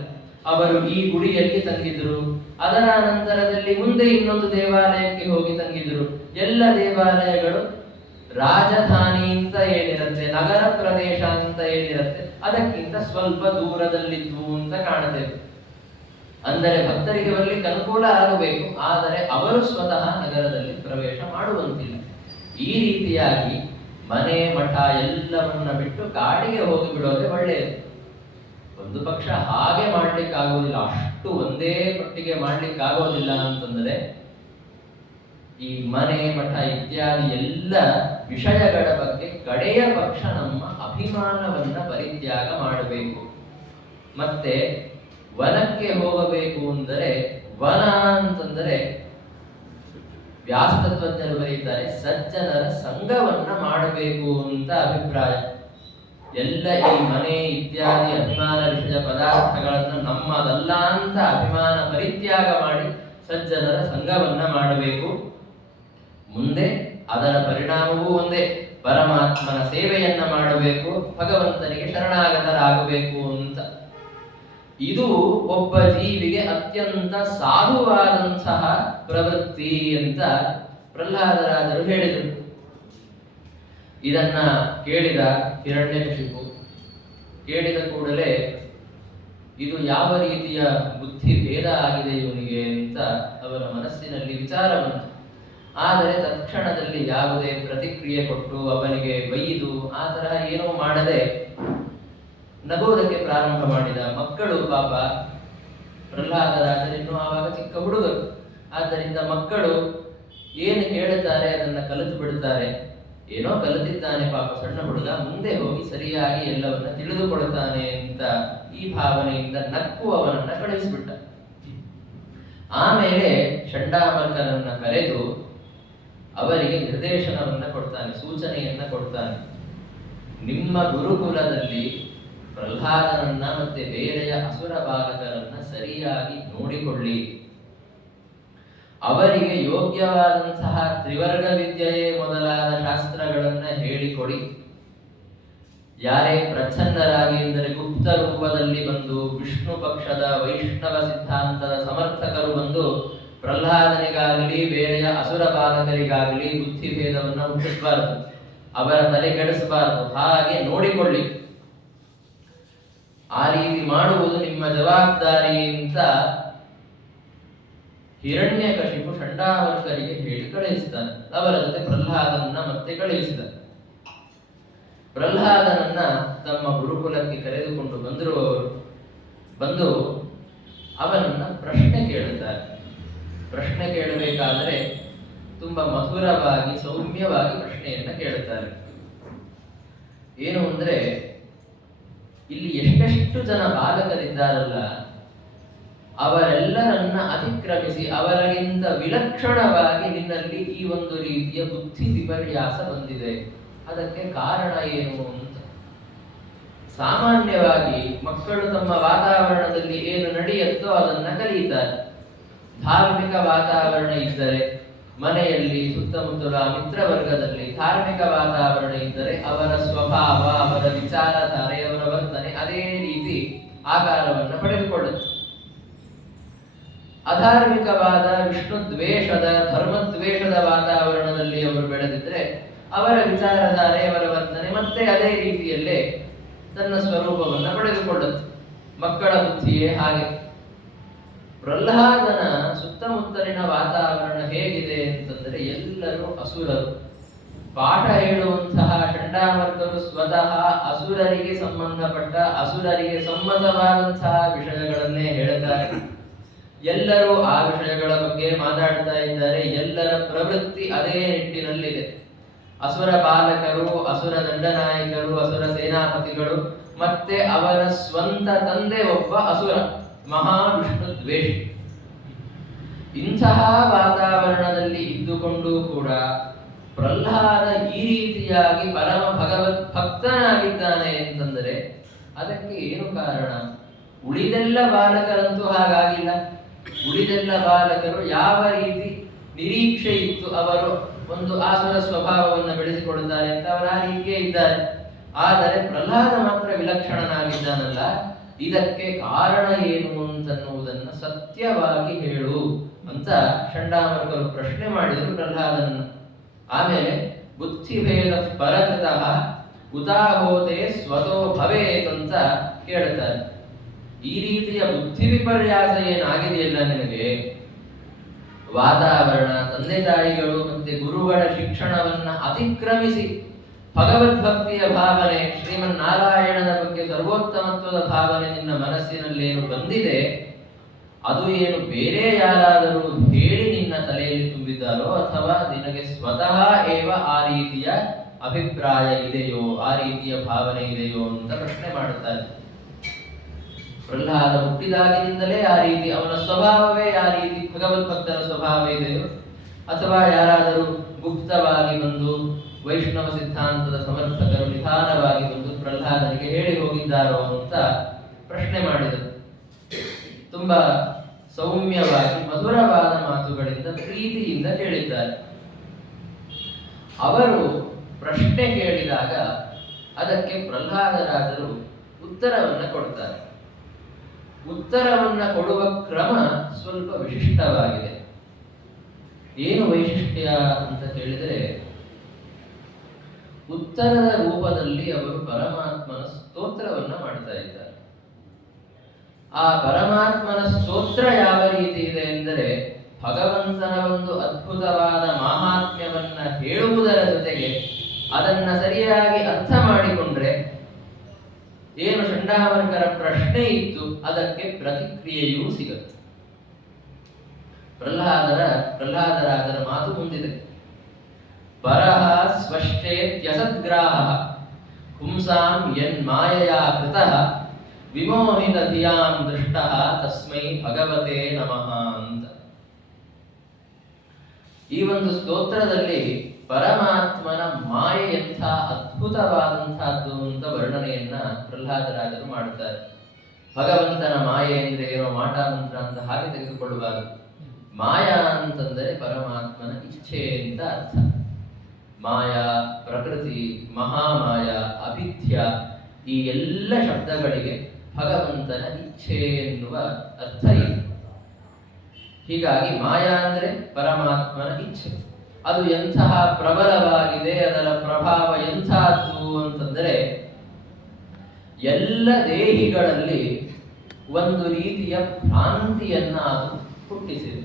ಅವರು ಈ ಗುಡಿಯಲ್ಲಿ ತಂಗಿದ್ರು, ಅದರ ನಂತರದಲ್ಲಿ ಮುಂದೆ ಇನ್ನೊಂದು ದೇವಾಲಯಕ್ಕೆ ಹೋಗಿ ತಂಗಿದ್ರು. ಎಲ್ಲ ದೇವಾಲಯಗಳು ರಾಜಧಾನಿ ಅಂತ ಏನಿರುತ್ತೆ, ನಗರ ಪ್ರದೇಶ ಅಂತ ಏನಿರುತ್ತೆ, ಅದಕ್ಕಿಂತ ಸ್ವಲ್ಪ ದೂರದಲ್ಲಿದ್ವು ಅಂತ ಕಾಣುತ್ತೇವೆ. ಅಂದರೆ ಭಕ್ತರಿಗೆ ಬರಲಿಕ್ಕೆ ಅನುಕೂಲ ಆಗಬೇಕು, ಆದರೆ ಅವರು ಸ್ವತಃ ನಗರದಲ್ಲಿ ಪ್ರವೇಶ ಮಾಡುವಂತಿಲ್ಲ. ಈ ರೀತಿಯಾಗಿ ಮನೆ ಮಠ ಎಲ್ಲವನ್ನ ಬಿಟ್ಟು ಕಾಡಿಗೆ ಹೋಗಿ ಬಿಡೋದೇ ಒಳ್ಳೆಯದು. ಒಂದು ಪಕ್ಷ ಹಾಗೆ ಮಾಡ್ಲಿಕ್ಕಾಗೋದಿಲ್ಲ, ಅಷ್ಟು ಒಂದೇ ಪಟ್ಟಿಗೆ ಮಾಡ್ಲಿಕ್ಕಾಗೋದಿಲ್ಲ ಅಂತಂದ್ರೆ ಈ ಮನೆ ಮಠ ಇತ್ಯಾದಿ ಎಲ್ಲ ವಿಷಯಗಳ ಬಗ್ಗೆ ಕಡೆಯ ಪಕ್ಷ ನಮ್ಮ ಅಭಿಮಾನವನ್ನ ಪರಿತ್ಯಾಗ ಮಾಡಬೇಕು. ಮತ್ತೆ ವನಕ್ಕೆ ಹೋಗಬೇಕು ಅಂದರೆ, ವನ ಅಂತಂದರೆ ವ್ಯಾಸ ತತ್ವಜ್ಞರು ಬರೀತಾರೆ, ಸಜ್ಜನರ ಸಂಘವನ್ನ ಮಾಡಬೇಕು ಅಂತ ಅಭಿಪ್ರಾಯ. ಎಲ್ಲ ಈ ಮನೆ ಇತ್ಯಾದಿ ಅಭಿಮಾನ ವಿಷಯ ಪದಾರ್ಥಗಳನ್ನ ನಮ್ಮದಲ್ಲ ಅಂತ ಅಭಿಮಾನ ಪರಿತ್ಯಾಗ ಮಾಡಿ ಸಜ್ಜನರ ಸಂಘವನ್ನ ಮಾಡಬೇಕು. ಮುಂದೆ ಅದರ ಪರಿಣಾಮವೂ ಒಂದೇ, ಪರಮಾತ್ಮನ ಸೇವೆಯನ್ನ ಮಾಡಬೇಕು, ಭಗವಂತನಿಗೆ ಶರಣಾಗತರಾಗಬೇಕು ಅಂತ. ಇದು ಒಬ್ಬ ಜೀವಿಗೆ ಅತ್ಯಂತ ಸಾಧುವಾದಂತಹ ಪ್ರವೃತ್ತಿ ಅಂತ ಪ್ರಹ್ಲಾದರಾಜರು ಹೇಳಿದರು. ಇದನ್ನ ಕೇಳಿದ ಹಿರಣ್ಯಕಶಿಪು ಕೇಳಿದ ಕೂಡಲೇ ಇದು ಯಾವ ರೀತಿಯ ಬುದ್ಧಿ ಭೇದ ಆಗಿದೆ ಇವನಿಗೆ ಅಂತ ಅವರ ಮನಸ್ಸಿನಲ್ಲಿ ವಿಚಾರ ಬಂತು. ಆದರೆ ತತ್ಕ್ಷಣದಲ್ಲಿ ಯಾವುದೇ ಪ್ರತಿಕ್ರಿಯೆ ಕೊಟ್ಟು ಅವನಿಗೆ ಬೈದು ಆ ತರಹ ಏನೋ ಮಾಡದೆ ನಗೋದಕ್ಕೆ ಪ್ರಾರಂಭ ಮಾಡಿದ. ಮಕ್ಕಳು ಪಾಪ ಪ್ರಹ್ಲಾದರಾಜರಿನ್ನೂ ಆವಾಗ ಚಿಕ್ಕ ಹುಡುಗರು, ಆದ್ದರಿಂದ ಮಕ್ಕಳು ಏನು ಕೇಳುತ್ತಾರೆ ಅದನ್ನ ಕಲಿತು ಬಿಡುತ್ತಾರೆ. ಏನೋ ಕಲಿತಿದ್ದಾನೆ ಪಾಪ ಸಣ್ಣ ಹುಡುಗ, ಮುಂದೆ ಹೋಗಿ ಸರಿಯಾಗಿ ಎಲ್ಲವನ್ನ ತಿಳಿದುಕೊಳ್ತಾನೆ ಅಂತ ಈ ಭಾವನೆಯಿಂದ ನಕ್ಕು ಅವನನ್ನ ಕಳಿಸಿಬಿಟ್ಟ. ಆಮೇಲೆ ಚಂಡಾಮರ್ಕನನ್ನ ಕರೆದು ಅವರಿಗೆ ನಿರ್ದೇಶನವನ್ನ ಕೊಡ್ತಾನೆ, ಸೂಚನೆಯನ್ನ ಕೊಡ್ತಾನೆ. ನಿಮ್ಮ ಗುರುಕುಲದಲ್ಲಿ ಪ್ರಹ್ಲಾದನನ್ನ ಮತ್ತೆ ಬೇರೆಯ ಅಸುರ ಬಾಲಕರನ್ನ ಸರಿಯಾಗಿ ನೋಡಿಕೊಳ್ಳಿ. ಅವರಿಗೆ ಯೋಗ್ಯವಾದಂತಹ ತ್ರಿವರ್ಗ ವಿದ್ಯೆಯೇ ಮೊದಲಾದ ಶಾಸ್ತ್ರಗಳನ್ನ ಹೇಳಿಕೊಡಿ. ಯಾರೇ ಪ್ರಚ್ಛನ್ನರಾಗಿ ಎಂದರೆ ಗುಪ್ತ ರೂಪದಲ್ಲಿ ಬಂದು ವಿಷ್ಣು ಪಕ್ಷದ ವೈಷ್ಣವ ಸಿದ್ಧಾಂತದ ಸಮರ್ಥಕರು ಬಂದು ಪ್ರಹ್ಲಾದನಿಗಾಗಲಿ ಬೇರೆಯ ಅಸುರ ಬಾಲಕರಿಗಾಗಲಿ ಬುದ್ಧಿಭೇದವನ್ನು ಹುಟ್ಟಿಸಬಾರದು, ಅವರ ತಲೆ ಕೆಡಿಸಬಾರದು, ಹಾಗೆ ನೋಡಿಕೊಳ್ಳಿ. ಆ ರೀತಿ ಮಾಡುವುದು ನಿಮ್ಮ ಜವಾಬ್ದಾರಿ ಅಂತ ಹಿರಣ್ಯಕಶಿಪು ಚಂಡಾಮರ್ಕರಿಗೆ ಹೇಳಿ ಕಳುಹಿಸಿದ್ದಾನೆ. ಅವರ ಜೊತೆ ಪ್ರಹ್ಲಾದನನ್ನ ಮತ್ತೆ ಕಳುಹಿಸಿದ. ಪ್ರಹ್ಲಾದನನ್ನ ತಮ್ಮ ಗುರುಕುಲಕ್ಕೆ ಕರೆದುಕೊಂಡು ಬಂದರು. ಅವರು ಬಂದು ಅವನನ್ನ ಪ್ರಶ್ನೆ ಕೇಳುತ್ತಾರೆ. ಪ್ರಶ್ನೆ ಕೇಳಬೇಕಾದರೆ ತುಂಬಾ ಮಧುರವಾಗಿ ಸೌಮ್ಯವಾಗಿ ಪ್ರಶ್ನೆಯನ್ನ ಕೇಳುತ್ತಾರೆ. ಏನು ಅಂದ್ರೆ, ಇಲ್ಲಿ ಎಷ್ಟೆಷ್ಟು ಜನ ಬಾಲಕರಿದ್ದಾರಲ್ಲ ಅವರೆಲ್ಲರನ್ನ ಅತಿಕ್ರಮಿಸಿ ಅವರಿಗಿಂತ ವಿಲಕ್ಷಣವಾಗಿ ನಿನ್ನಲ್ಲಿ ಈ ಒಂದು ರೀತಿಯ ಬುದ್ಧಿ ವಿಪರ್ಯಾಸ ಬಂದಿದೆ, ಅದಕ್ಕೆ ಕಾರಣ ಏನು ಅಂತ. ಸಾಮಾನ್ಯವಾಗಿ ಮಕ್ಕಳು ತಮ್ಮ ವಾತಾವರಣದಲ್ಲಿ ಏನು ನಡೆಯುತ್ತೋ ಅದನ್ನ ಕಲಿಯುತ್ತಾರೆ. ಧಾರ್ಮಿಕ ವಾತಾವರಣ ಇದ್ದರೆ ಮನೆಯಲ್ಲಿ ಸುತ್ತಮುತ್ತಲ ಮಿತ್ರವರ್ಗದಲ್ಲಿ ಧಾರ್ಮಿಕ ವಾತಾವರಣ ಇದ್ದರೆ ಅವರ ಸ್ವಭಾವ, ಅವರ ವಿಚಾರಧಾರೆ, ಅವರ ವರ್ತನೆ ಅದೇ ರೀತಿ ಆಕಾರವನ್ನು ಪಡೆದುಕೊಳ್ಳುತ್ತೆ. ಅಧಾರ್ಮಿಕವಾದ ವಿಷ್ಣು ದ್ವೇಷದ ಧರ್ಮದ್ವೇಷದ ವಾತಾವರಣದಲ್ಲಿ ಅವರು ಬೆಳೆದಿದ್ರೆ ಅವರ ವಿಚಾರಧಾರೆ, ಅವರ ವರ್ತನೆ ಮತ್ತೆ ಅದೇ ರೀತಿಯಲ್ಲೇ ತನ್ನ ಸ್ವರೂಪವನ್ನು ಪಡೆದುಕೊಳ್ಳುತ್ತೆ. ಮಕ್ಕಳ ಬುದ್ಧಿಯೇ ಹಾಗೆ. ಪ್ರಹ್ಲಾದನ ಸುತ್ತಮುತ್ತಲಿನ ವಾತಾವರಣ ಹೇಗಿದೆ ಅಂತಂದ್ರೆ ಎಲ್ಲರೂ ಅಸುರರು. ಪಾಠ ಹೇಳುವಂತಹ ಚಂಡಾಮರ್ಕರು ಸ್ವತಃ ಅಸುರರಿಗೆ ಸಂಬಂಧಪಟ್ಟ ಅಸುರರಿಗೆ ಸಮ್ಮತವಾದಂತಹ ವಿಷಯಗಳನ್ನೇ ಹೇಳುತ್ತಾರೆ. ಎಲ್ಲರೂ ಆ ವಿಷಯಗಳ ಬಗ್ಗೆ ಮಾತಾಡ್ತಾ ಇದ್ದಾರೆ. ಎಲ್ಲರ ಪ್ರವೃತ್ತಿ ಅದೇ ನಿಟ್ಟಿನಲ್ಲಿದೆ. ಅಸುರ ಬಾಲಕರು, ಅಸುರ ದಂಡನಾಯಕರು, ಅಸುರ ಸೇನಾಪತಿಗಳು, ಮತ್ತೆ ಅವರ ಸ್ವಂತ ತಂದೆ ಒಬ್ಬ ಅಸುರ, ಮಹಾವಿಷ್ಣು ದ್ವೇಷಿ. ಇಂತಹ ವಾತಾವರಣದಲ್ಲಿ ಇದ್ದುಕೊಂಡು ಕೂಡ ಪ್ರಹ್ಲಾದ ಈ ರೀತಿಯಾಗಿ ಪರಮ ಭಗವತ್ ಭಕ್ತನಾಗಿದ್ದಾನೆ ಅಂತಂದರೆ ಅದಕ್ಕೆ ಏನು ಕಾರಣ? ಉಳಿದೆಲ್ಲ ಬಾಲಕರಂತೂ ಹಾಗಾಗಿಲ್ಲ. ಉಳಿದೆಲ್ಲ ಬಾಲಕರು ಯಾವ ರೀತಿ ನಿರೀಕ್ಷೆ ಇತ್ತು ಅವರು ಒಂದು ಆಸುರ ಸ್ವಭಾವವನ್ನು ಬೆಳೆಸಿಕೊಳ್ಳುತ್ತಾರೆ ಅಂತ ಅವರು ಆ ರೀತಿಯೇ ಇದ್ದಾರೆ. ಆದರೆ ಪ್ರಹ್ಲಾದ ಮಾತ್ರ ವಿಲಕ್ಷಣನಾಗಿದ್ದಾನಲ್ಲ, ಇದಕ್ಕೆ ಕಾರಣ ಏನು ಅಂತನ್ನುವುದನ್ನು ಸತ್ಯವಾಗಿ ಹೇಳು ಅಂತ ಚಂಡಾಮರ್ಕರು ಪ್ರಶ್ನೆ ಮಾಡಿದರು ಪ್ರಹ್ಲಾದನನ್ನು. ಆಮೇಲೆ ಬುದ್ಧಿಭೇದ ಪರಕೃತಃ ಉತಾಹೋತೆ ಸ್ವತೋ ಭವೇತ್ ಅಂತ ಕೇಳುತ್ತಾರೆ. ಈ ರೀತಿಯ ಬುದ್ಧಿ ವಿಪರ್ಯಾಸ ಏನಾಗಿದೆಯಲ್ಲ ನಿನಗೆ, ವಾತಾವರಣ, ತಂದೆ ತಾಯಿಗಳು ಮತ್ತೆ ಗುರುಗಳ ಶಿಕ್ಷಣವನ್ನ ಅತಿಕ್ರಮಿಸಿ ಭಗವದ್ಭಕ್ತಿಯ ಭಾವನೆ, ಶ್ರೀಮನ್ನಾರಾಯಣನ ಬಗ್ಗೆ ಸರ್ವೋತ್ತಮತ್ವದ ಭಾವನೆ ನಿನ್ನ ಮನಸ್ಸಿನಲ್ಲೇನು ಬಂದಿದೆ, ಅದು ಏನು ಬೇರೆ ಯಾರಾದರೂ ಹೇಳಿ ನಿನ್ನ ತಲೆಯಲ್ಲಿ ತುಂಬಿದ್ದಾರೋ ಅಥವಾ ನಿನಗೆ ಸ್ವತಃ ಏವ ಆ ರೀತಿಯ ಅಭಿಪ್ರಾಯ ಇದೆಯೋ, ಆ ರೀತಿಯ ಭಾವನೆ ಇದೆಯೋ ಅಂತ ಪ್ರಶ್ನೆ ಮಾಡುತ್ತಾರೆ. ಪ್ರಹ್ಲಾದ ಹುಟ್ಟಿದಾಗಿನಿಂದಲೇ ಆ ರೀತಿ ಅವನ ಸ್ವಭಾವವೇ ಆ ರೀತಿ ಭಗವದ್ಭಕ್ತರ ಸ್ವಭಾವ ಇದೆಯೋ ಅಥವಾ ಯಾರಾದರೂ ಗುಪ್ತವಾಗಿ ಬಂದು ವೈಷ್ಣವ ಸಿದ್ಧಾಂತದ ಸಮರ್ಥಕರು ನಿಧಾನವಾಗಿ ಬಂದು ಪ್ರಹ್ಲಾದನಿಗೆ ಹೇಳಿ ಹೋಗಿದ್ದಾರೋ ಅಂತ ಪ್ರಶ್ನೆ ಮಾಡಿದರು. ತುಂಬಾ ಸೌಮ್ಯವಾಗಿ ಮಧುರವಾದ ಮಾತುಗಳಿಂದ ಪ್ರೀತಿಯಿಂದ ಕೇಳಿದ್ದಾರೆ. ಅವರು ಪ್ರಶ್ನೆ ಕೇಳಿದಾಗ ಅದಕ್ಕೆ ಪ್ರಹ್ಲಾದರಾಜರು ಉತ್ತರವನ್ನ ಕೊಡ್ತಾರೆ. ಉತ್ತರವನ್ನ ಕೊಡುವ ಕ್ರಮ ಸ್ವಲ್ಪ ವಿಶಿಷ್ಟವಾಗಿದೆ. ಏನು ವೈಶಿಷ್ಟ್ಯ ಅಂತ ಕೇಳಿದರೆ, ಉತ್ತರದ ರೂಪದಲ್ಲಿ ಅವರು ಪರಮಾತ್ಮನ ಸ್ತೋತ್ರವನ್ನ ಮಾಡ್ತಾ ಇದ್ದಾರೆ. ಆ ಪರಮಾತ್ಮನ ಸ್ತೋತ್ರ ಯಾವ ರೀತಿ ಇದೆ ಎಂದರೆ, ಭಗವಂತನ ಒಂದು ಅದ್ಭುತವಾದ ಮಾಹಾತ್ಮ್ಯವನ್ನ ಹೇಳುವುದರ ಜೊತೆಗೆ ಅದನ್ನ ಸರಿಯಾಗಿ ಅರ್ಥ ಮಾಡಿಕೊಂಡ್ರೆ ಏನು ಚಂಡಾಮರ್ಕರ ಪ್ರಶ್ನೆ ಇತ್ತು ಅದಕ್ಕೆ ಪ್ರತಿಕ್ರಿಯೆಯೂ ಸಿಗುತ್ತೆ. ಪ್ರಹ್ಲಾದರಾಜರ ಮಾತು ಮುಂದಿದೆ. ಪರಃ ಸ್ವಶ್ಚೇತ್ಯಸದ್ಗ್ರಾಹ ಪುಂಸಾಂ ಯನ್ಮಾಯಯಾ ಕೃತಃ ವಿಮೋಹಿತ ಧಿಯಾಂ ದೃಷ್ಟಃ ತಸ್ಮೈ ಭಗವತೆ ನಮಃ ಅಂತ. ಈ ಒಂದು ಸ್ತೋತ್ರದಲ್ಲಿ ಪರಮಾತ್ಮನ ಮಾಯೆ ಎಂಥ ಅದ್ಭುತವಾದಂತಹದ್ದು ಅಂತ ವರ್ಣನೆಯನ್ನ ಪ್ರಹ್ಲಾದರಾಜರು ಮಾಡುತ್ತಾರೆ. ಭಗವಂತನ ಮಾಯೆ ಅಂದ್ರೆ ಏನೋ ಮಾಟ ಮಂತ್ರ ಅಂತ ಹಾಗೆ ತೆಗೆದುಕೊಳ್ಳಬಾರದು. ಮಾಯಾ ಅಂತಂದರೆ ಪರಮಾತ್ಮನ ಇಚ್ಛೆ ಅಂತ ಅರ್ಥ. ಮಾಯಾ, ಪ್ರಕೃತಿ, ಮಹಾಮಾಯ, ಅಭಿಧ್ಯ ಈ ಎಲ್ಲ ಶಬ್ದಗಳಿಗೆ ಭಗವಂತನ ಇಚ್ಛೆ ಎನ್ನುವ ಅರ್ಥ ಇದೆ. ಹೀಗಾಗಿ ಮಾಯಾ ಅಂದರೆ ಪರಮಾತ್ಮನ ಇಚ್ಛೆ. ಅದು ಎಂತಹ ಪ್ರಬಲವಾಗಿದೆ, ಅದರ ಪ್ರಭಾವ ಎಂಥದ್ದು ಅಂತಂದರೆ ಎಲ್ಲ ದೇಹಿಗಳಲ್ಲಿ ಒಂದು ರೀತಿಯ ಭ್ರಾಂತಿಯನ್ನ ಅದು ಹುಟ್ಟಿಸಿದೆ.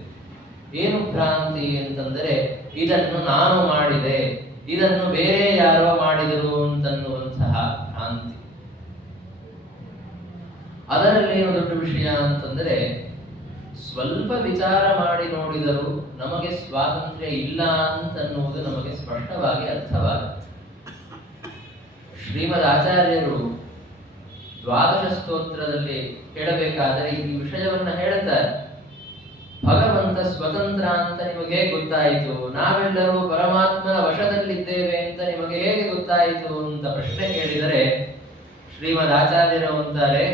ಏನು ಭ್ರಾಂತಿ ಅಂತಂದರೆ ಇದನ್ನು ನಾನು ಮಾಡಿದೆ, ಇದನ್ನು ಬೇರೆ ಯಾರೋ ಮಾಡಿದರು ಅಂತನ್ನುವಂತಹ ಭ್ರಾಂತಿ. ಅದರಲ್ಲಿ ಏನು ದೊಡ್ಡ ವಿಷಯ ಅಂತಂದರೆ ಸ್ವಲ್ಪ ವಿಚಾರ ಮಾಡಿ ನೋಡಿದರೂ ನಮಗೆ ಸ್ವಾತಂತ್ರ್ಯ ಇಲ್ಲ ಅಂತನ್ನುವುದು ನಮಗೆ ಸ್ಪಷ್ಟವಾಗಿ ಅರ್ಥವಾಗುತ್ತೆ. ಶ್ರೀಮದ್ ಆಚಾರ್ಯರು ದ್ವಾದಶ ಸ್ತೋತ್ರದಲ್ಲಿ ಹೇಳಬೇಕಾದರೆ ಈ ವಿಷಯವನ್ನ ಹೇಳುತ್ತಾರೆ. ಭಗವಂತ ಸ್ವತಂತ್ರ ಅಂತ ನಿಮಗೆ ಹೇಗೆ ಗೊತ್ತಾಯಿತು? ನಾವೆಲ್ಲರೂ ಪರಮಾತ್ಮನ ವಶದಲ್ಲಿದ್ದೇವೆ ಅಂತ ನಿಮಗೆ ಹೇಗೆ ಗೊತ್ತಾಯಿತು ಅಂತ ಪ್ರಶ್ನೆ ಕೇಳಿದರೆ ಶ್ರೀಮದ್ ಆಚಾರ್ಯರು ಅಂತಾರೆ,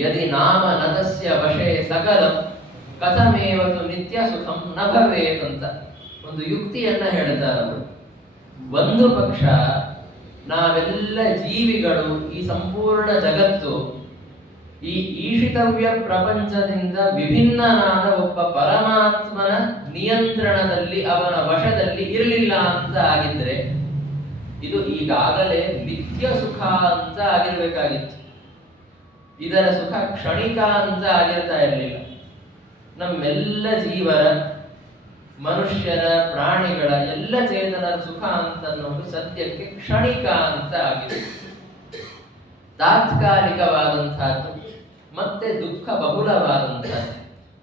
ಯದಿ ನಾಮ ನತಸ್ಯ ವಶೇ ಸಕಲಂ ಕಥಮೇವತು ನಿತ್ಯ ಸುಖಂ ನ ಭವೇತ್ ಅಂತ ಒಂದು ಯುಕ್ತಿಯನ್ನ ಹೇಳ್ತಾರೆ ಅವರು. ಒಂದು ಪಕ್ಷ ನಾವೆಲ್ಲ ಜೀವಿಗಳು, ಈ ಸಂಪೂರ್ಣ ಜಗತ್ತು ಈ ಈಶಿತವ್ಯ ಪ್ರಪಂಚದಿಂದ ವಿಭಿನ್ನನಾದ ಒಬ್ಬ ಪರಮಾತ್ಮನ ನಿಯಂತ್ರಣದಲ್ಲಿ, ಅವನ ವಶದಲ್ಲಿ ಇರಲಿಲ್ಲ ಅಂತ ಆಗಿದ್ರೆ ಇದು ಈಗಾಗಲೇ ನಿತ್ಯ ಸುಖ ಅಂತ ಆಗಿರ್ಬೇಕಾಗಿತ್ತು. ಇದರ ಸುಖ ಕ್ಷಣಿಕ ಅಂತ ಆಗಿರ್ತಾ ಇರಲಿಲ್ಲ. ನಮ್ಮೆಲ್ಲ ಜೀವರ, ಮನುಷ್ಯರ, ಪ್ರಾಣಿಗಳ, ಎಲ್ಲ ಚೇತನರ ಸುಖ ಅಂತ ಅನ್ನೋದು ಸದ್ಯಕ್ಕೆ ಕ್ಷಣಿಕ ಅಂತ ಆಗಿದೆ. ತಾತ್ಕಾಲಿಕವಾದಂತಹದ್ದು ಮತ್ತೆ ದುಃಖ ಬಹುಲವಾದಂತಹದ್ದು.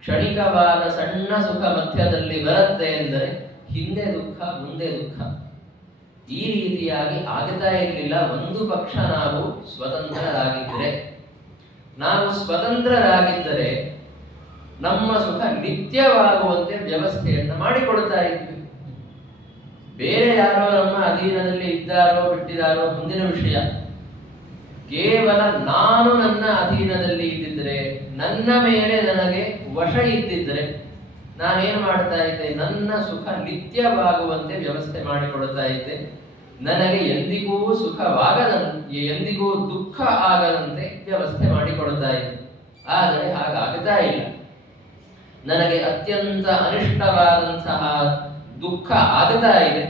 ಕ್ಷಣಿಕವಾದ ಸಣ್ಣ ಸುಖ ಮಧ್ಯದಲ್ಲಿ ಬರುತ್ತೆ ಎಂದರೆ ಹಿಂದೆ ದುಃಖ, ಮುಂದೆ ದುಃಖ. ಈ ರೀತಿಯಾಗಿ ಆಗ್ತಾ ಇರಲಿಲ್ಲ. ಒಂದು ಪಕ್ಷ ನಾವು ಸ್ವತಂತ್ರರಾಗಿದ್ದರೆ, ನಾವು ಸ್ವತಂತ್ರರಾಗಿದ್ದರೆ ನಮ್ಮ ಸುಖ ನಿತ್ಯವಾಗುವಂತೆ ವ್ಯವಸ್ಥೆಯನ್ನು ಮಾಡಿಕೊಡ್ತಾ ಇದ್ವಿ. ಬೇರೆ ಯಾರೋ ನಮ್ಮ ಅಧೀನದಲ್ಲಿ ಇದ್ದಾರೋ ಬಿಟ್ಟಿದ್ದಾರೋ ಮುಂದಿನ ವಿಷಯ. ಕೇವಲ ನಾನು ನನ್ನ ಅಧೀನದಲ್ಲಿ ಇದ್ದಿದ್ರೆ, ನನ್ನ ಮೇಲೆ ನನಗೆ ವಶ ಇದ್ದಿದ್ರೆ ನಾನೇನು ಮಾಡ್ತಾ ಇದ್ದೆ? ನನ್ನ ಸುಖ ನಿತ್ಯವಾಗುವಂತೆ ವ್ಯವಸ್ಥೆ ಮಾಡಿಕೊಡ್ತಾ ಇದ್ದೆ. ನನಗೆ ಎಂದಿಗೂ ಸುಖವಾಗದಂತೆ, ಎಂದಿಗೂ ದುಃಖ ಆಗದಂತೆ ವ್ಯವಸ್ಥೆ ಮಾಡಿಕೊಡ್ತಾ ಇದ್ದೆ. ಆದರೆ ಹಾಗಾಗ್ತಾ ಇಲ್ಲ. ನನಗೆ ಅತ್ಯಂತ ಅನಿಷ್ಟವಾದಂತಹ ದುಃಖ ಆಗ್ತಾ ಇದೆ,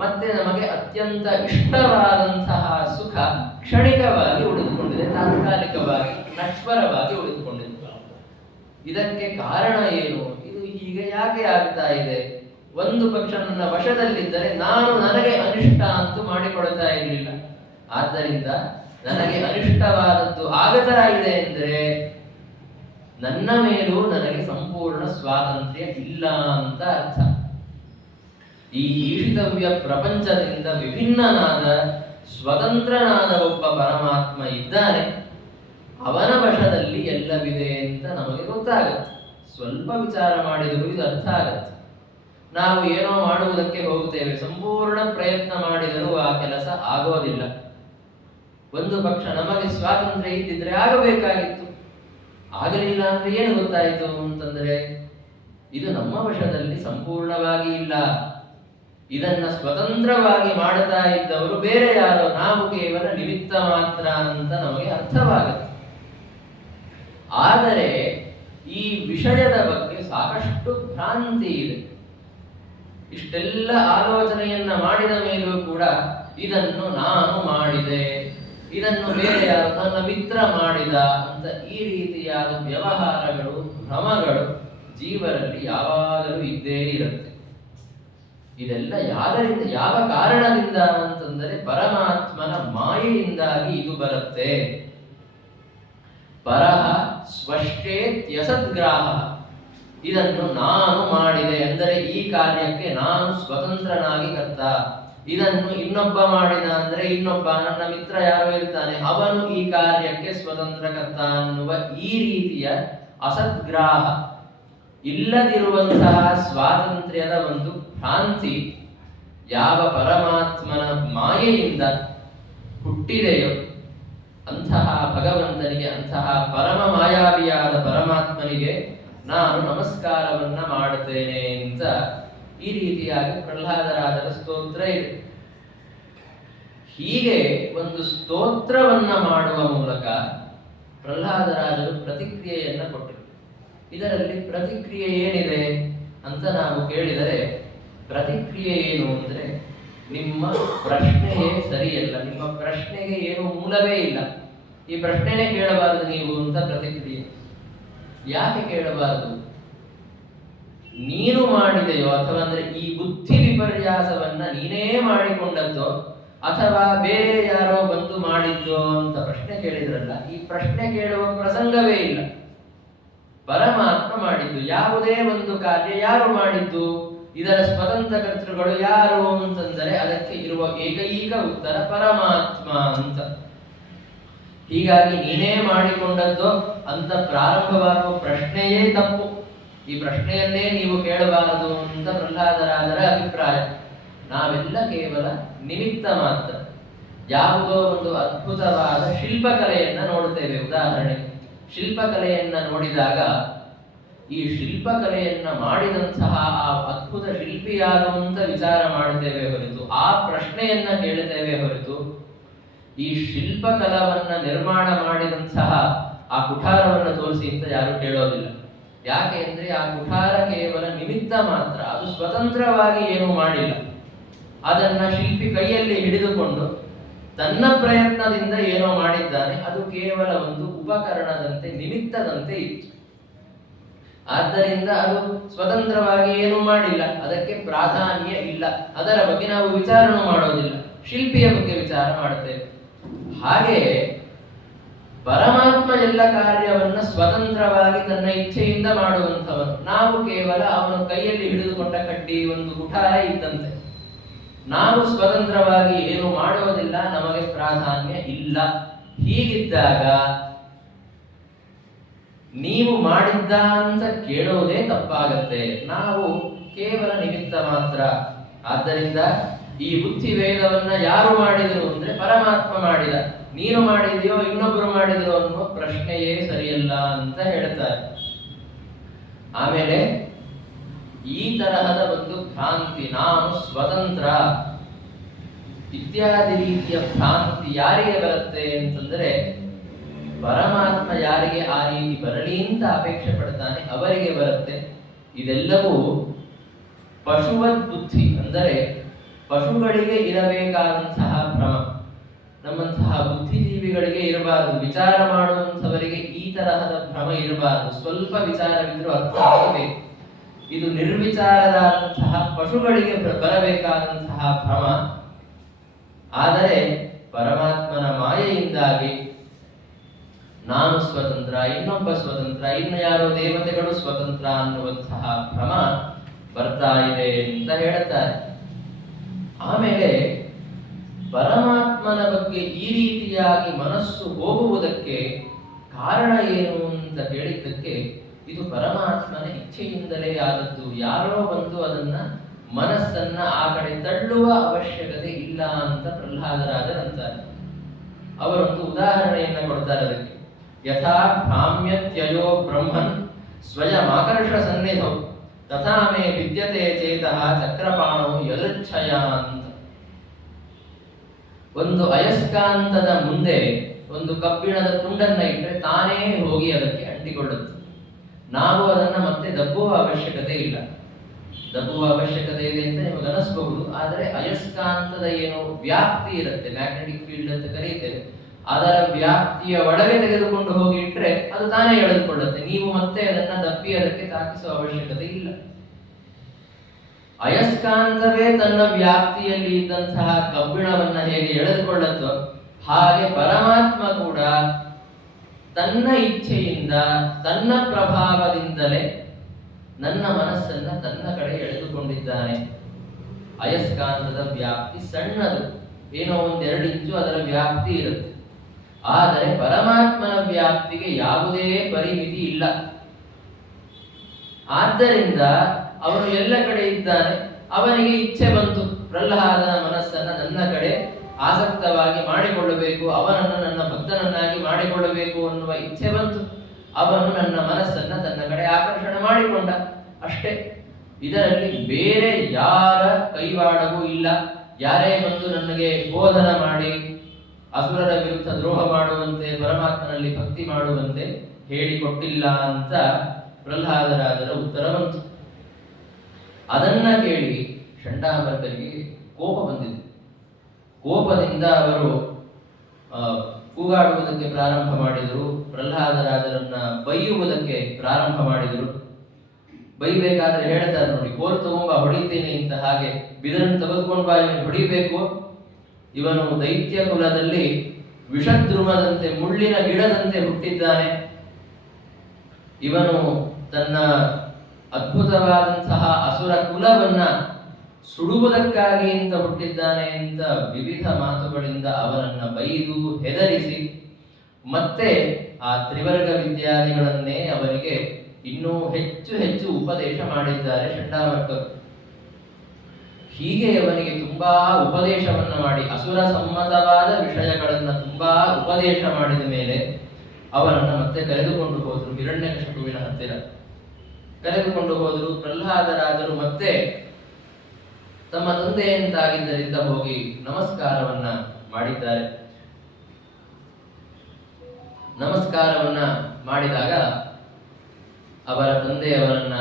ಮತ್ತೆ ನಮಗೆ ಅತ್ಯಂತ ಇಷ್ಟವಾದಂತಹ ಸುಖ ಕ್ಷಣಿಕವಾಗಿ ಉಳಿದುಕೊಂಡಿದೆ, ತಾತ್ಕಾಲಿಕವಾಗಿ ನಶ್ವರವಾಗಿ ಉಳಿದುಕೊಂಡಿದೆ. ಇದಕ್ಕೆ ಕಾರಣ ಏನು? ಇದು ಹೀಗೆ ಯಾಕೆ ಆಗ್ತಾ ಇದೆ? ಒಂದು ಪಕ್ಷ ನನ್ನ ವಶದಲ್ಲಿದ್ದರೆ ನಾನು ನನಗೆ ಅನಿಷ್ಟ ಅಂತೂ ಮಾಡಿಕೊಡ್ತಾ ಇರಲಿಲ್ಲ. ಆದ್ದರಿಂದ ನನಗೆ ಅನಿಷ್ಟವಾದದ್ದು ಆಗತಾ ಇದೆ ಎಂದರೆ ನನ್ನ ಮೇಲೂ ನನಗೆ ಸಂಪೂರ್ಣ ಸ್ವಾತಂತ್ರ್ಯ ಇಲ್ಲ ಅಂತ ಅರ್ಥ. ಈ ಈಶಿತವ್ಯ ಪ್ರಪಂಚದಿಂದ ವಿಭಿನ್ನನಾದ ಸ್ವತಂತ್ರನಾದ ಒಬ್ಬ ಪರಮಾತ್ಮ ಇದ್ದಾನೆ. ಅವನ ವಶದಲ್ಲಿ ಎಲ್ಲವಿದೆ ಅಂತ ನಮಗೆ ಗೊತ್ತಾಗತ್ತೆ. ಸ್ವಲ್ಪ ವಿಚಾರ ಮಾಡಿದರೂ ಇದು ಅರ್ಥ ಆಗತ್ತೆ. ನಾವು ಏನೋ ಮಾಡುವುದಕ್ಕೆ ಹೋಗುತ್ತೇವೆ, ಸಂಪೂರ್ಣ ಪ್ರಯತ್ನ ಮಾಡಿದರೂ ಆ ಕೆಲಸ ಆಗೋದಿಲ್ಲ. ಒಂದು ಪಕ್ಷ ನಮಗೆ ಸ್ವಾತಂತ್ರ್ಯ ಇದ್ದಿದ್ರೆ ಆಗಬೇಕಾಗಿತ್ತು, ಆಗಲಿಲ್ಲ ಅಂದ್ರೆ ಏನು ಗೊತ್ತಾಯಿತು ಅಂತಂದ್ರೆ ಇದು ನಮ್ಮ ವಶದಲ್ಲಿ ಸಂಪೂರ್ಣವಾಗಿ ಇಲ್ಲ. ಇದನ್ನ ಸ್ವತಂತ್ರವಾಗಿ ಮಾಡ್ತಾ ಇದ್ದವರು ಬೇರೆ ಯಾರೋ, ನಾವು ಕೇವಲ ನಿಮಿತ್ತ ಮಾತ್ರ ಅಂತ ನಮಗೆ ಅರ್ಥವಾಗುತ್ತೆ. ಆದರೆ ಈ ವಿಷಯದ ಬಗ್ಗೆ ಸಾಕಷ್ಟು ಭ್ರಾಂತಿ ಇದೆ. ಇಷ್ಟೆಲ್ಲ ಆಲೋಚನೆಯನ್ನ ಮಾಡಿದ ಮೇಲೂ ಕೂಡ ಇದನ್ನು ನಾನು ಮಾಡಿದೆ, ಇದನ್ನು ಬೇರೆ ಯಾರು ನನ್ನ ಮಿತ್ರ ಮಾಡಿದ ಅಂತ ಈ ರೀತಿಯಾದ ವ್ಯವಹಾರಗಳು, ಭ್ರಮಗಳು ಜೀವರಲ್ಲಿ ಯಾವಾಗಲೂ ಇದ್ದೇ ಇರುತ್ತೆ. ಇದೆಲ್ಲ ಯಾದರಿಂದ, ಯಾವ ಕಾರಣದಿಂದ ಅಂತಂದರೆ ಪರಮಾತ್ಮನ ಮಾಯೆಯಿಂದಾಗಿ ಇದು ಬರುತ್ತೆ. ಪರಹ ಸ್ವಷ್ಟೇತ್ಯಸದ್ಗ್ರಾಹ, ಇದನ್ನು ನಾನು ಮಾಡಿದೆ ಅಂದರೆ ಈ ಕಾರ್ಯಕ್ಕೆ ನಾನು ಸ್ವತಂತ್ರನಾಗಿ ಕರ್ತ. ಇದನ್ನು ಇನ್ನೊಬ್ಬ ಮಾಡಿದ ಅಂದರೆ ಇನ್ನೊಬ್ಬ ನನ್ನ ಮಿತ್ರ ಯಾರೋ ಇರ್ತಾನೆ, ಅವನು ಈ ಕಾರ್ಯಕ್ಕೆ ಸ್ವತಂತ್ರ ಕರ್ತ ಅನ್ನುವ ಈ ರೀತಿಯ ಅಸದ್ಗ್ರಾಹ, ಇಲ್ಲದಿರುವಂತಹ ಸ್ವಾತಂತ್ರ್ಯದ ಒಂದು ಭ್ರಾಂತಿ ಯಾವ ಪರಮಾತ್ಮನ ಮಾಯೆಯಿಂದ ಹುಟ್ಟಿದೆಯೋ ಅಂತಹ ಭಗವಂತನಿಗೆ, ಅಂತಹ ಪರಮ ಮಾಯಾವಿಯಾದ ಪರಮಾತ್ಮನಿಗೆ ನಾನು ನಮಸ್ಕಾರವನ್ನ ಮಾಡುತ್ತೇನೆ ಅಂತ ಈ ರೀತಿಯಾಗಿ ಪ್ರಹ್ಲಾದರಾಜರ ಸ್ತೋತ್ರ ಇದೆ. ಹೀಗೆ ಒಂದು ಸ್ತೋತ್ರವನ್ನ ಮಾಡುವ ಮೂಲಕ ಪ್ರಹ್ಲಾದರಾಜರು ಪ್ರತಿಕ್ರಿಯೆಯನ್ನ ಕೊಟ್ಟರು. ಇದರಲ್ಲಿ ಪ್ರತಿಕ್ರಿಯೆ ಏನಿದೆ ಅಂತ ನಾವು ಕೇಳಿದರೆ, ಪ್ರತಿಕ್ರಿಯೆ ಏನು ಅಂದ್ರೆ, ನಿಮ್ಮ ಪ್ರಶ್ನೆಯೇ ಸರಿಯಲ್ಲ, ನಿಮ್ಮ ಪ್ರಶ್ನೆಗೆ ಏನು ಮೂಲವೇ ಇಲ್ಲ, ಈ ಪ್ರಶ್ನೆನೇ ಕೇಳಬಾರದು ನೀವು ಅಂತ ಪ್ರತಿಕ್ರಿಯೆ. ಯಾಕೆ ಕೇಳಬಾರದು? ನೀನು ಮಾಡಿದೆಯೋ ಅಥವಾ ಅಂದ್ರೆ ಈ ಬುದ್ಧಿ ವಿಪರ್ಯಾಸವನ್ನ ನೀನೇ ಮಾಡಿಕೊಂಡದ್ದೋ ಅಥವಾ ಬೇರೆ ಯಾರೋ ಬಂದು ಮಾಡಿದ್ದೋ ಅಂತ ಪ್ರಶ್ನೆ ಕೇಳಿದ್ರಲ್ಲ, ಈ ಪ್ರಶ್ನೆ ಕೇಳುವ ಪ್ರಸಂಗವೇ ಇಲ್ಲ. ಪರಮಾತ್ಮ ಮಾಡಿದ್ದು. ಯಾವುದೇ ಒಂದು ಕಾರ್ಯ ಯಾರು ಮಾಡಿದ್ದು, ಇದರ ಸ್ವತಂತ್ರ ಕರ್ತೃಗಳು ಯಾರು ಅಂತಂದರೆ ಅದಕ್ಕೆ ಇರುವ ಏಕೈಕ ಉತ್ತರ ಪರಮಾತ್ಮ ಅಂತ. ಹೀಗಾಗಿ ನೀನೇ ಮಾಡಿಕೊಂಡದ್ದು ಅಂತ ಪ್ರಾರಂಭವಾಗುವ ಪ್ರಶ್ನೆಯೇ ತಪ್ಪು. ಈ ಪ್ರಶ್ನೆಯನ್ನೇ ನೀವು ಕೇಳಬಾರದು ಅಂತ ಪ್ರಹ್ಲಾದರಾಜರ ಅಭಿಪ್ರಾಯ. ನಾವೆಲ್ಲ ಕೇವಲ ನಿಮಿತ್ತ ಮಾತ್ರ. ಯಾವುದೋ ಒಂದು ಅದ್ಭುತವಾದ ಶಿಲ್ಪಕಲೆಯನ್ನ ನೋಡುತ್ತೇವೆ. ಉದಾಹರಣೆ, ಶಿಲ್ಪಕಲೆಯನ್ನ ನೋಡಿದಾಗ ಈ ಶಿಲ್ಪಕಲೆಯನ್ನ ಮಾಡಿದಂತಹ ಆ ಅದ್ಭುತ ಶಿಲ್ಪಿ ಯಾರು ಅಂತ ವಿಚಾರ ಮಾಡುತ್ತೇವೆ ಹೊರತು, ಆ ಪ್ರಶ್ನೆಯನ್ನ ಕೇಳುತ್ತೇವೆ ಹೊರತು, ಈ ಶಿಲ್ಪಕಲವನ್ನ ನಿರ್ಮಾಣ ಮಾಡಿದಂತಹ ಆ ಕುಠಾರವನ್ನು ತೋರಿಸಿ ಅಂತ ಯಾರು ಕೇಳೋದಿಲ್ಲ. ಯಾಕೆ ಅಂದ್ರೆ ಆ ಕುಠಾರ ಕೇವಲ ನಿಮಿತ್ತ ಮಾತ್ರ, ಅದು ಸ್ವತಂತ್ರವಾಗಿ ಏನೂ ಮಾಡಿಲ್ಲ. ಅದನ್ನ ಶಿಲ್ಪಿ ಕೈಯಲ್ಲಿ ಹಿಡಿದುಕೊಂಡು ತನ್ನ ಪ್ರಯತ್ನದಿಂದ ಏನೋ ಮಾಡಿದ್ದಾನೆ. ಅದು ಕೇವಲ ಒಂದು ಉಪಕರಣದಂತೆ, ನಿಮಿತ್ತದಂತೆ ಇತ್ತು. ಆದ್ದರಿಂದ ಅದು ಸ್ವತಂತ್ರವಾಗಿ ಏನೂ ಮಾಡಿಲ್ಲ, ಅದಕ್ಕೆ ಪ್ರಾಧಾನ್ಯ ಇಲ್ಲ. ಅದರ ಬಗ್ಗೆ ನಾವು ವಿಚಾರಣೆ ಮಾಡೋದಿಲ್ಲ, ಶಿಲ್ಪಿಯ ಬಗ್ಗೆ ವಿಚಾರ ಮಾಡುತ್ತೇವೆ. ಹಾಗೆ ಪರಮಾತ್ಮ ಎಲ್ಲ ಕಾರ್ಯವನ್ನ ಸ್ವತಂತ್ರವಾಗಿ ತನ್ನ ಇಚ್ಛೆಯಿಂದ ಮಾಡುವಂಥವನು. ನಾವು ಕೇವಲ ಅವನ ಕೈಯಲ್ಲಿ ಹಿಡಿದುಕೊಂಡ ಕಡ್ಡಿ, ಒಂದು ಕುಠಾರ ಇದ್ದಂತೆ. ನಾವು ಸ್ವತಂತ್ರವಾಗಿ ಏನು ಮಾಡುವುದಿಲ್ಲ, ನಮಗೆ ಪ್ರಾಧಾನ್ಯ ಇಲ್ಲ. ಹೀಗಿದ್ದಾಗ ನೀವು ಮಾಡಿದ್ದ ಅಂತ ಕೇಳೋದೇ ತಪ್ಪಾಗತ್ತೆ. ನಾವು ಕೇವಲ ನಿಮಿತ್ತ ಮಾತ್ರ. ಆದ್ದರಿಂದ ಈ ಬುದ್ಧಿ ವೇದವನ್ನ ಯಾರು ಮಾಡಿದರು ಅಂದ್ರೆ ಪರಮಾತ್ಮ ಮಾಡಿದ. ನೀನು ಮಾಡಿದೆಯೋ ಇನ್ನೊಬ್ಬರು ಮಾಡಿದ್ರು ಅನ್ನುವ ಪ್ರಶ್ನೆಯೇ ಸರಿಯಲ್ಲ ಅಂತ ಹೇಳ್ತಾರೆ. ಆಮೇಲೆ ಈ ತರಹದ ಒಂದು ಭ್ರಾಂತಿ, ನಾನು ಸ್ವತಂತ್ರ ಇತ್ಯಾದಿ ರೀತಿಯ ಭ್ರಾಂತಿ ಯಾರಿಗೆ ಬರುತ್ತೆ ಅಂತಂದ್ರೆ, ಪರಮಾತ್ಮ ಯಾರಿಗೆ ಆ ರೀತಿ ಬರಲಿ ಅಂತ ಅಪೇಕ್ಷೆ ಪಡ್ತಾನೆ ಅವರಿಗೆ ಬರುತ್ತೆ. ಇದೆಲ್ಲವೂ ಪಶುವದ್ ಬುದ್ಧಿ, ಅಂದರೆ ಪಶುಗಳಿಗೆ ಇರಬೇಕಾದಂತಹ ಭ್ರಮ. ನಮ್ಮಂತಹ ಬುದ್ಧಿಜೀವಿಗಳಿಗೆ ಇರಬಾರದು. ವಿಚಾರ ಮಾಡುವಂಥವರಿಗೆ ಈ ತರಹದ ಭ್ರಮ ಇರಬಾರದು. ಸ್ವಲ್ಪ ವಿಚಾರವಿದ್ರೂ ಅರ್ಥ ಆಗಬೇಕು. ಇದು ನಿರ್ವಿಚಾರರಾದಂತಹ ಪಶುಗಳಿಗೆ ಬರಬೇಕಾದಂತಹ ಭ್ರಮ. ಆದರೆ ಪರಮಾತ್ಮನ ಮಾಯೆಯಿಂದಾಗಿ ನಾನು ಸ್ವತಂತ್ರ, ಇನ್ನೊಬ್ಬ ಸ್ವತಂತ್ರ, ಇನ್ನು ಯಾರೋ ದೇವತೆಗಳು ಸ್ವತಂತ್ರ ಅನ್ನುವಂತಹ ಭ್ರಮ ಬರ್ತಾ ಇದೆ ಅಂತ ಹೇಳುತ್ತಾರೆ. ಆಮೇಲೆ ಪರಮಾತ್ಮನ ಬಗ್ಗೆ ಈ ರೀತಿಯಾಗಿ ಮನಸ್ಸು ಹೋಗುವುದಕ್ಕೆ ಕಾರಣ ಏನು ಅಂತ ಕೇಳಿದ್ದಕ್ಕೆ, ಇದು ಪರಮಾತ್ಮನ ಇಚ್ಛೆಯಿಂದಲೇ ಆದದ್ದು. ಯಾರೋ ಬಂದು ಅದನ್ನ ಮನಸ್ಸನ್ನ ಆ ಕಡೆ ತಳ್ಳುವ ಅವಶ್ಯಕತೆ ಇಲ್ಲ ಅಂತ ಪ್ರಹ್ಲಾದರಾಜರಂತಾರೆ. ಅವರೊಂದು ಉದಾಹರಣೆಯನ್ನ ಕೊಡ್ತಾರೆ ಅದಕ್ಕೆ. ಯಥಾ ಭ್ರಾಮ್ಯತ್ಯಯೋ ಬ್ರಹ್ಮನ್ ಸ್ವಯಂ ಆಕರ್ಷ ಸನ್ನಿಧೌ ತಥಾ ಮೇ ವಿದ್ಯತೆ ಚೇತಃ ಚಕ್ರಪಾಣೋ ಯದೃಚ್ಛಯ ಅಂತ. ಒಂದು ಅಯಸ್ಕಾಂತದ ಮುಂದೆ ಒಂದು ಕಬ್ಬಿಣದ ತುಂಡನ್ನ ಇಟ್ಟರೆ ತಾನೇ ಹೋಗಿ ಅದಕ್ಕೆ ಅಂಟಿಕೊಳ್ಳುತ್ತೆ. ನಾವು ಅದನ್ನ ಮತ್ತೆ ದಬ್ಬುವ ಅವಶ್ಯಕತೆ ಇಲ್ಲ. ದಬ್ಬುವ ಅವಶ್ಯಕತೆ ಇದೆ ಅಂತ ನಿಮಗೆ ಅನಿಸಬಹುದು, ಆದರೆ ಅಯಸ್ಕಾಂತದ ಏನೋ ವ್ಯಾಪ್ತಿ ಇರುತ್ತೆ, ಮ್ಯಾಗ್ನೆಟಿಕ್ ಫೀಲ್ಡ್ ಅಂತ ಕರೀತೇವೆ. ಅದರ ವ್ಯಾಪ್ತಿಯ ಒಳಗೆ ತೆಗೆದುಕೊಂಡು ಹೋಗಿ ಇಟ್ಟರೆ ಅದು ತಾನೇ ಎಳೆದುಕೊಳ್ಳುತ್ತೆ. ನೀವು ಮತ್ತೆ ಅದನ್ನ ದಪ್ಪಿ ಅದಕ್ಕೆ ತಾಕಿಸುವ ಅವಶ್ಯಕತೆ ಇಲ್ಲ. ಅಯಸ್ಕಾಂತವೇ ತನ್ನ ವ್ಯಾಪ್ತಿಯಲ್ಲಿ ಇದ್ದಂತಹ ಕಬ್ಬಿಣವನ್ನ ಹೇಗೆ ಎಳೆದುಕೊಳ್ಳುತ್ತೋ ಹಾಗೆ ಪರಮಾತ್ಮ ಕೂಡ ತನ್ನ ಇಚ್ಛೆಯಿಂದ ತನ್ನ ಪ್ರಭಾವದಿಂದಲೇ ನನ್ನ ಮನಸ್ಸನ್ನ ತನ್ನ ಕಡೆ ಎಳೆದುಕೊಂಡಿದ್ದಾನೆ. ಅಯಸ್ಕಾಂತದ ವ್ಯಾಪ್ತಿ ಸಣ್ಣದು, ಏನೋ 1-2 ಇಂಚು ಅದರ ವ್ಯಾಪ್ತಿ ಇರುತ್ತೆ. ಆದರೆ ಪರಮಾತ್ಮನ ವ್ಯಾಪ್ತಿಗೆ ಯಾವುದೇ ಪರಿಮಿತಿ ಇಲ್ಲ. ಆದ್ದರಿಂದ ಅವನು ಎಲ್ಲ ಕಡೆ ಇದ್ದಾನೆ. ಅವನಿಗೆ ಇಚ್ಛೆ ಬಂತು, ಪ್ರಹ್ಲಾದನ ಮನಸ್ಸನ್ನ ನನ್ನ ಕಡೆ ಆಸಕ್ತವಾಗಿ ಮಾಡಿಕೊಳ್ಳಬೇಕು, ಅವನನ್ನು ನನ್ನ ಭಕ್ತನನ್ನಾಗಿ ಮಾಡಿಕೊಳ್ಳಬೇಕು ಅನ್ನುವ ಇಚ್ಛೆ ಬಂತು. ಅವನು ನನ್ನ ಮನಸ್ಸನ್ನ ತನ್ನ ಕಡೆ ಆಕರ್ಷಣೆ ಮಾಡಿಕೊಂಡ, ಅಷ್ಟೇ. ಇದರಲ್ಲಿ ಬೇರೆ ಯಾರ ಕೈವಾಡವೂ ಇಲ್ಲ. ಯಾರೇ ಬಂದು ನನಗೆ ಬೋಧನ ಮಾಡಿ ಅಸುರರ ವಿರುದ್ಧ ದ್ರೋಹ ಮಾಡುವಂತೆ, ಪರಮಾತ್ಮನಲ್ಲಿ ಭಕ್ತಿ ಮಾಡುವಂತೆ ಹೇಳಿಕೊಟ್ಟಿಲ್ಲ ಅಂತ ಪ್ರಹ್ಲಾದರಾಜರ ಉತ್ತರ ಬಂತು. ಅದನ್ನ ಕೇಳಿ ಷಂಡಾಮರ್ಕರಿಗೆ ಕೋಪ ಬಂದಿದೆ. ಕೋಪದಿಂದ ಅವರು ಕೂಗಾಡುವುದಕ್ಕೆ ಪ್ರಾರಂಭ ಮಾಡಿದರು. ಪ್ರಹ್ಲಾದರಾಜರನ್ನ ಬೈಯುವುದಕ್ಕೆ ಪ್ರಾರಂಭ ಮಾಡಿದರು. ಬೈಬೇಕಾದ್ರೆ ಹೇಳ್ತಾರೆ ನೋಡಿ, ಕೋಲು ತಗೊಂಬ ಹೊಡಿತೇನೆ ಅಂತ. ಹಾಗೆ ಬಿದರನ್ನು ತೆಗೆದುಕೊಂಡು ಬಾ, ಇವನು ಹೊಡಿಬೇಕು. ಇವನು ದೈತ್ಯ ಕುಲದಲ್ಲಿ ವಿಷದ್ರುಮದಂತೆ, ಮುಳ್ಳಿನ ಗಿಡದಂತೆ ಹುಟ್ಟಿದ್ದಾನೆ. ಇವನು ತನ್ನ ಅದ್ಭುತವಾದಂತಹ ಅಸುರ ಕುಲವನ್ನ ಸುಡುವುದಕ್ಕಾಗಿ ಅಂತ ಹುಟ್ಟಿದ್ದಾನೆ ಅಂತ ವಿವಿಧ ಮಾತುಗಳಿಂದ ಅವನನ್ನ ಬೈದು ಹೆದರಿಸಿ ಮತ್ತೆ ಆ ತ್ರಿವರ್ಗ ವಿದ್ಯಾದಿಗಳನ್ನೇ ಅವನಿಗೆ ಇನ್ನೂ ಹೆಚ್ಚು ಹೆಚ್ಚು ಉಪದೇಶ ಮಾಡಿದ್ದಾರೆ ಷಂಡಾಮರ್ಕರು. ಹೀಗೆ ಅವನಿಗೆ ತುಂಬಾ ಉಪದೇಶವನ್ನ ಮಾಡಿ, ಅಸುರ ಸಮ್ಮತವಾದ ವಿಷಯಗಳನ್ನ ತುಂಬಾ ಉಪದೇಶ ಮಾಡಿದ ಮೇಲೆ ಅವನನ್ನ ಮತ್ತೆ ಕರೆದುಕೊಂಡು ಹೋದ್ರು ಹಿರಣ್ಯಕಶಿಪುವಿನ ಹತ್ತಿರ. ಕರೆದುಕೊಂಡು ಹೋದ್ರು. ಪ್ರಹ್ಲಾದರಾದರು ಮತ್ತೆ ತಮ್ಮ ತಂದೆಯಂತಾಗಿದ್ದರಿಂದ ಹೋಗಿ ನಮಸ್ಕಾರವನ್ನ ಮಾಡಿದ್ದಾರೆ. ನಮಸ್ಕಾರವನ್ನ ಮಾಡಿದಾಗ ಅವರ ತಂದೆಯವರನ್ನ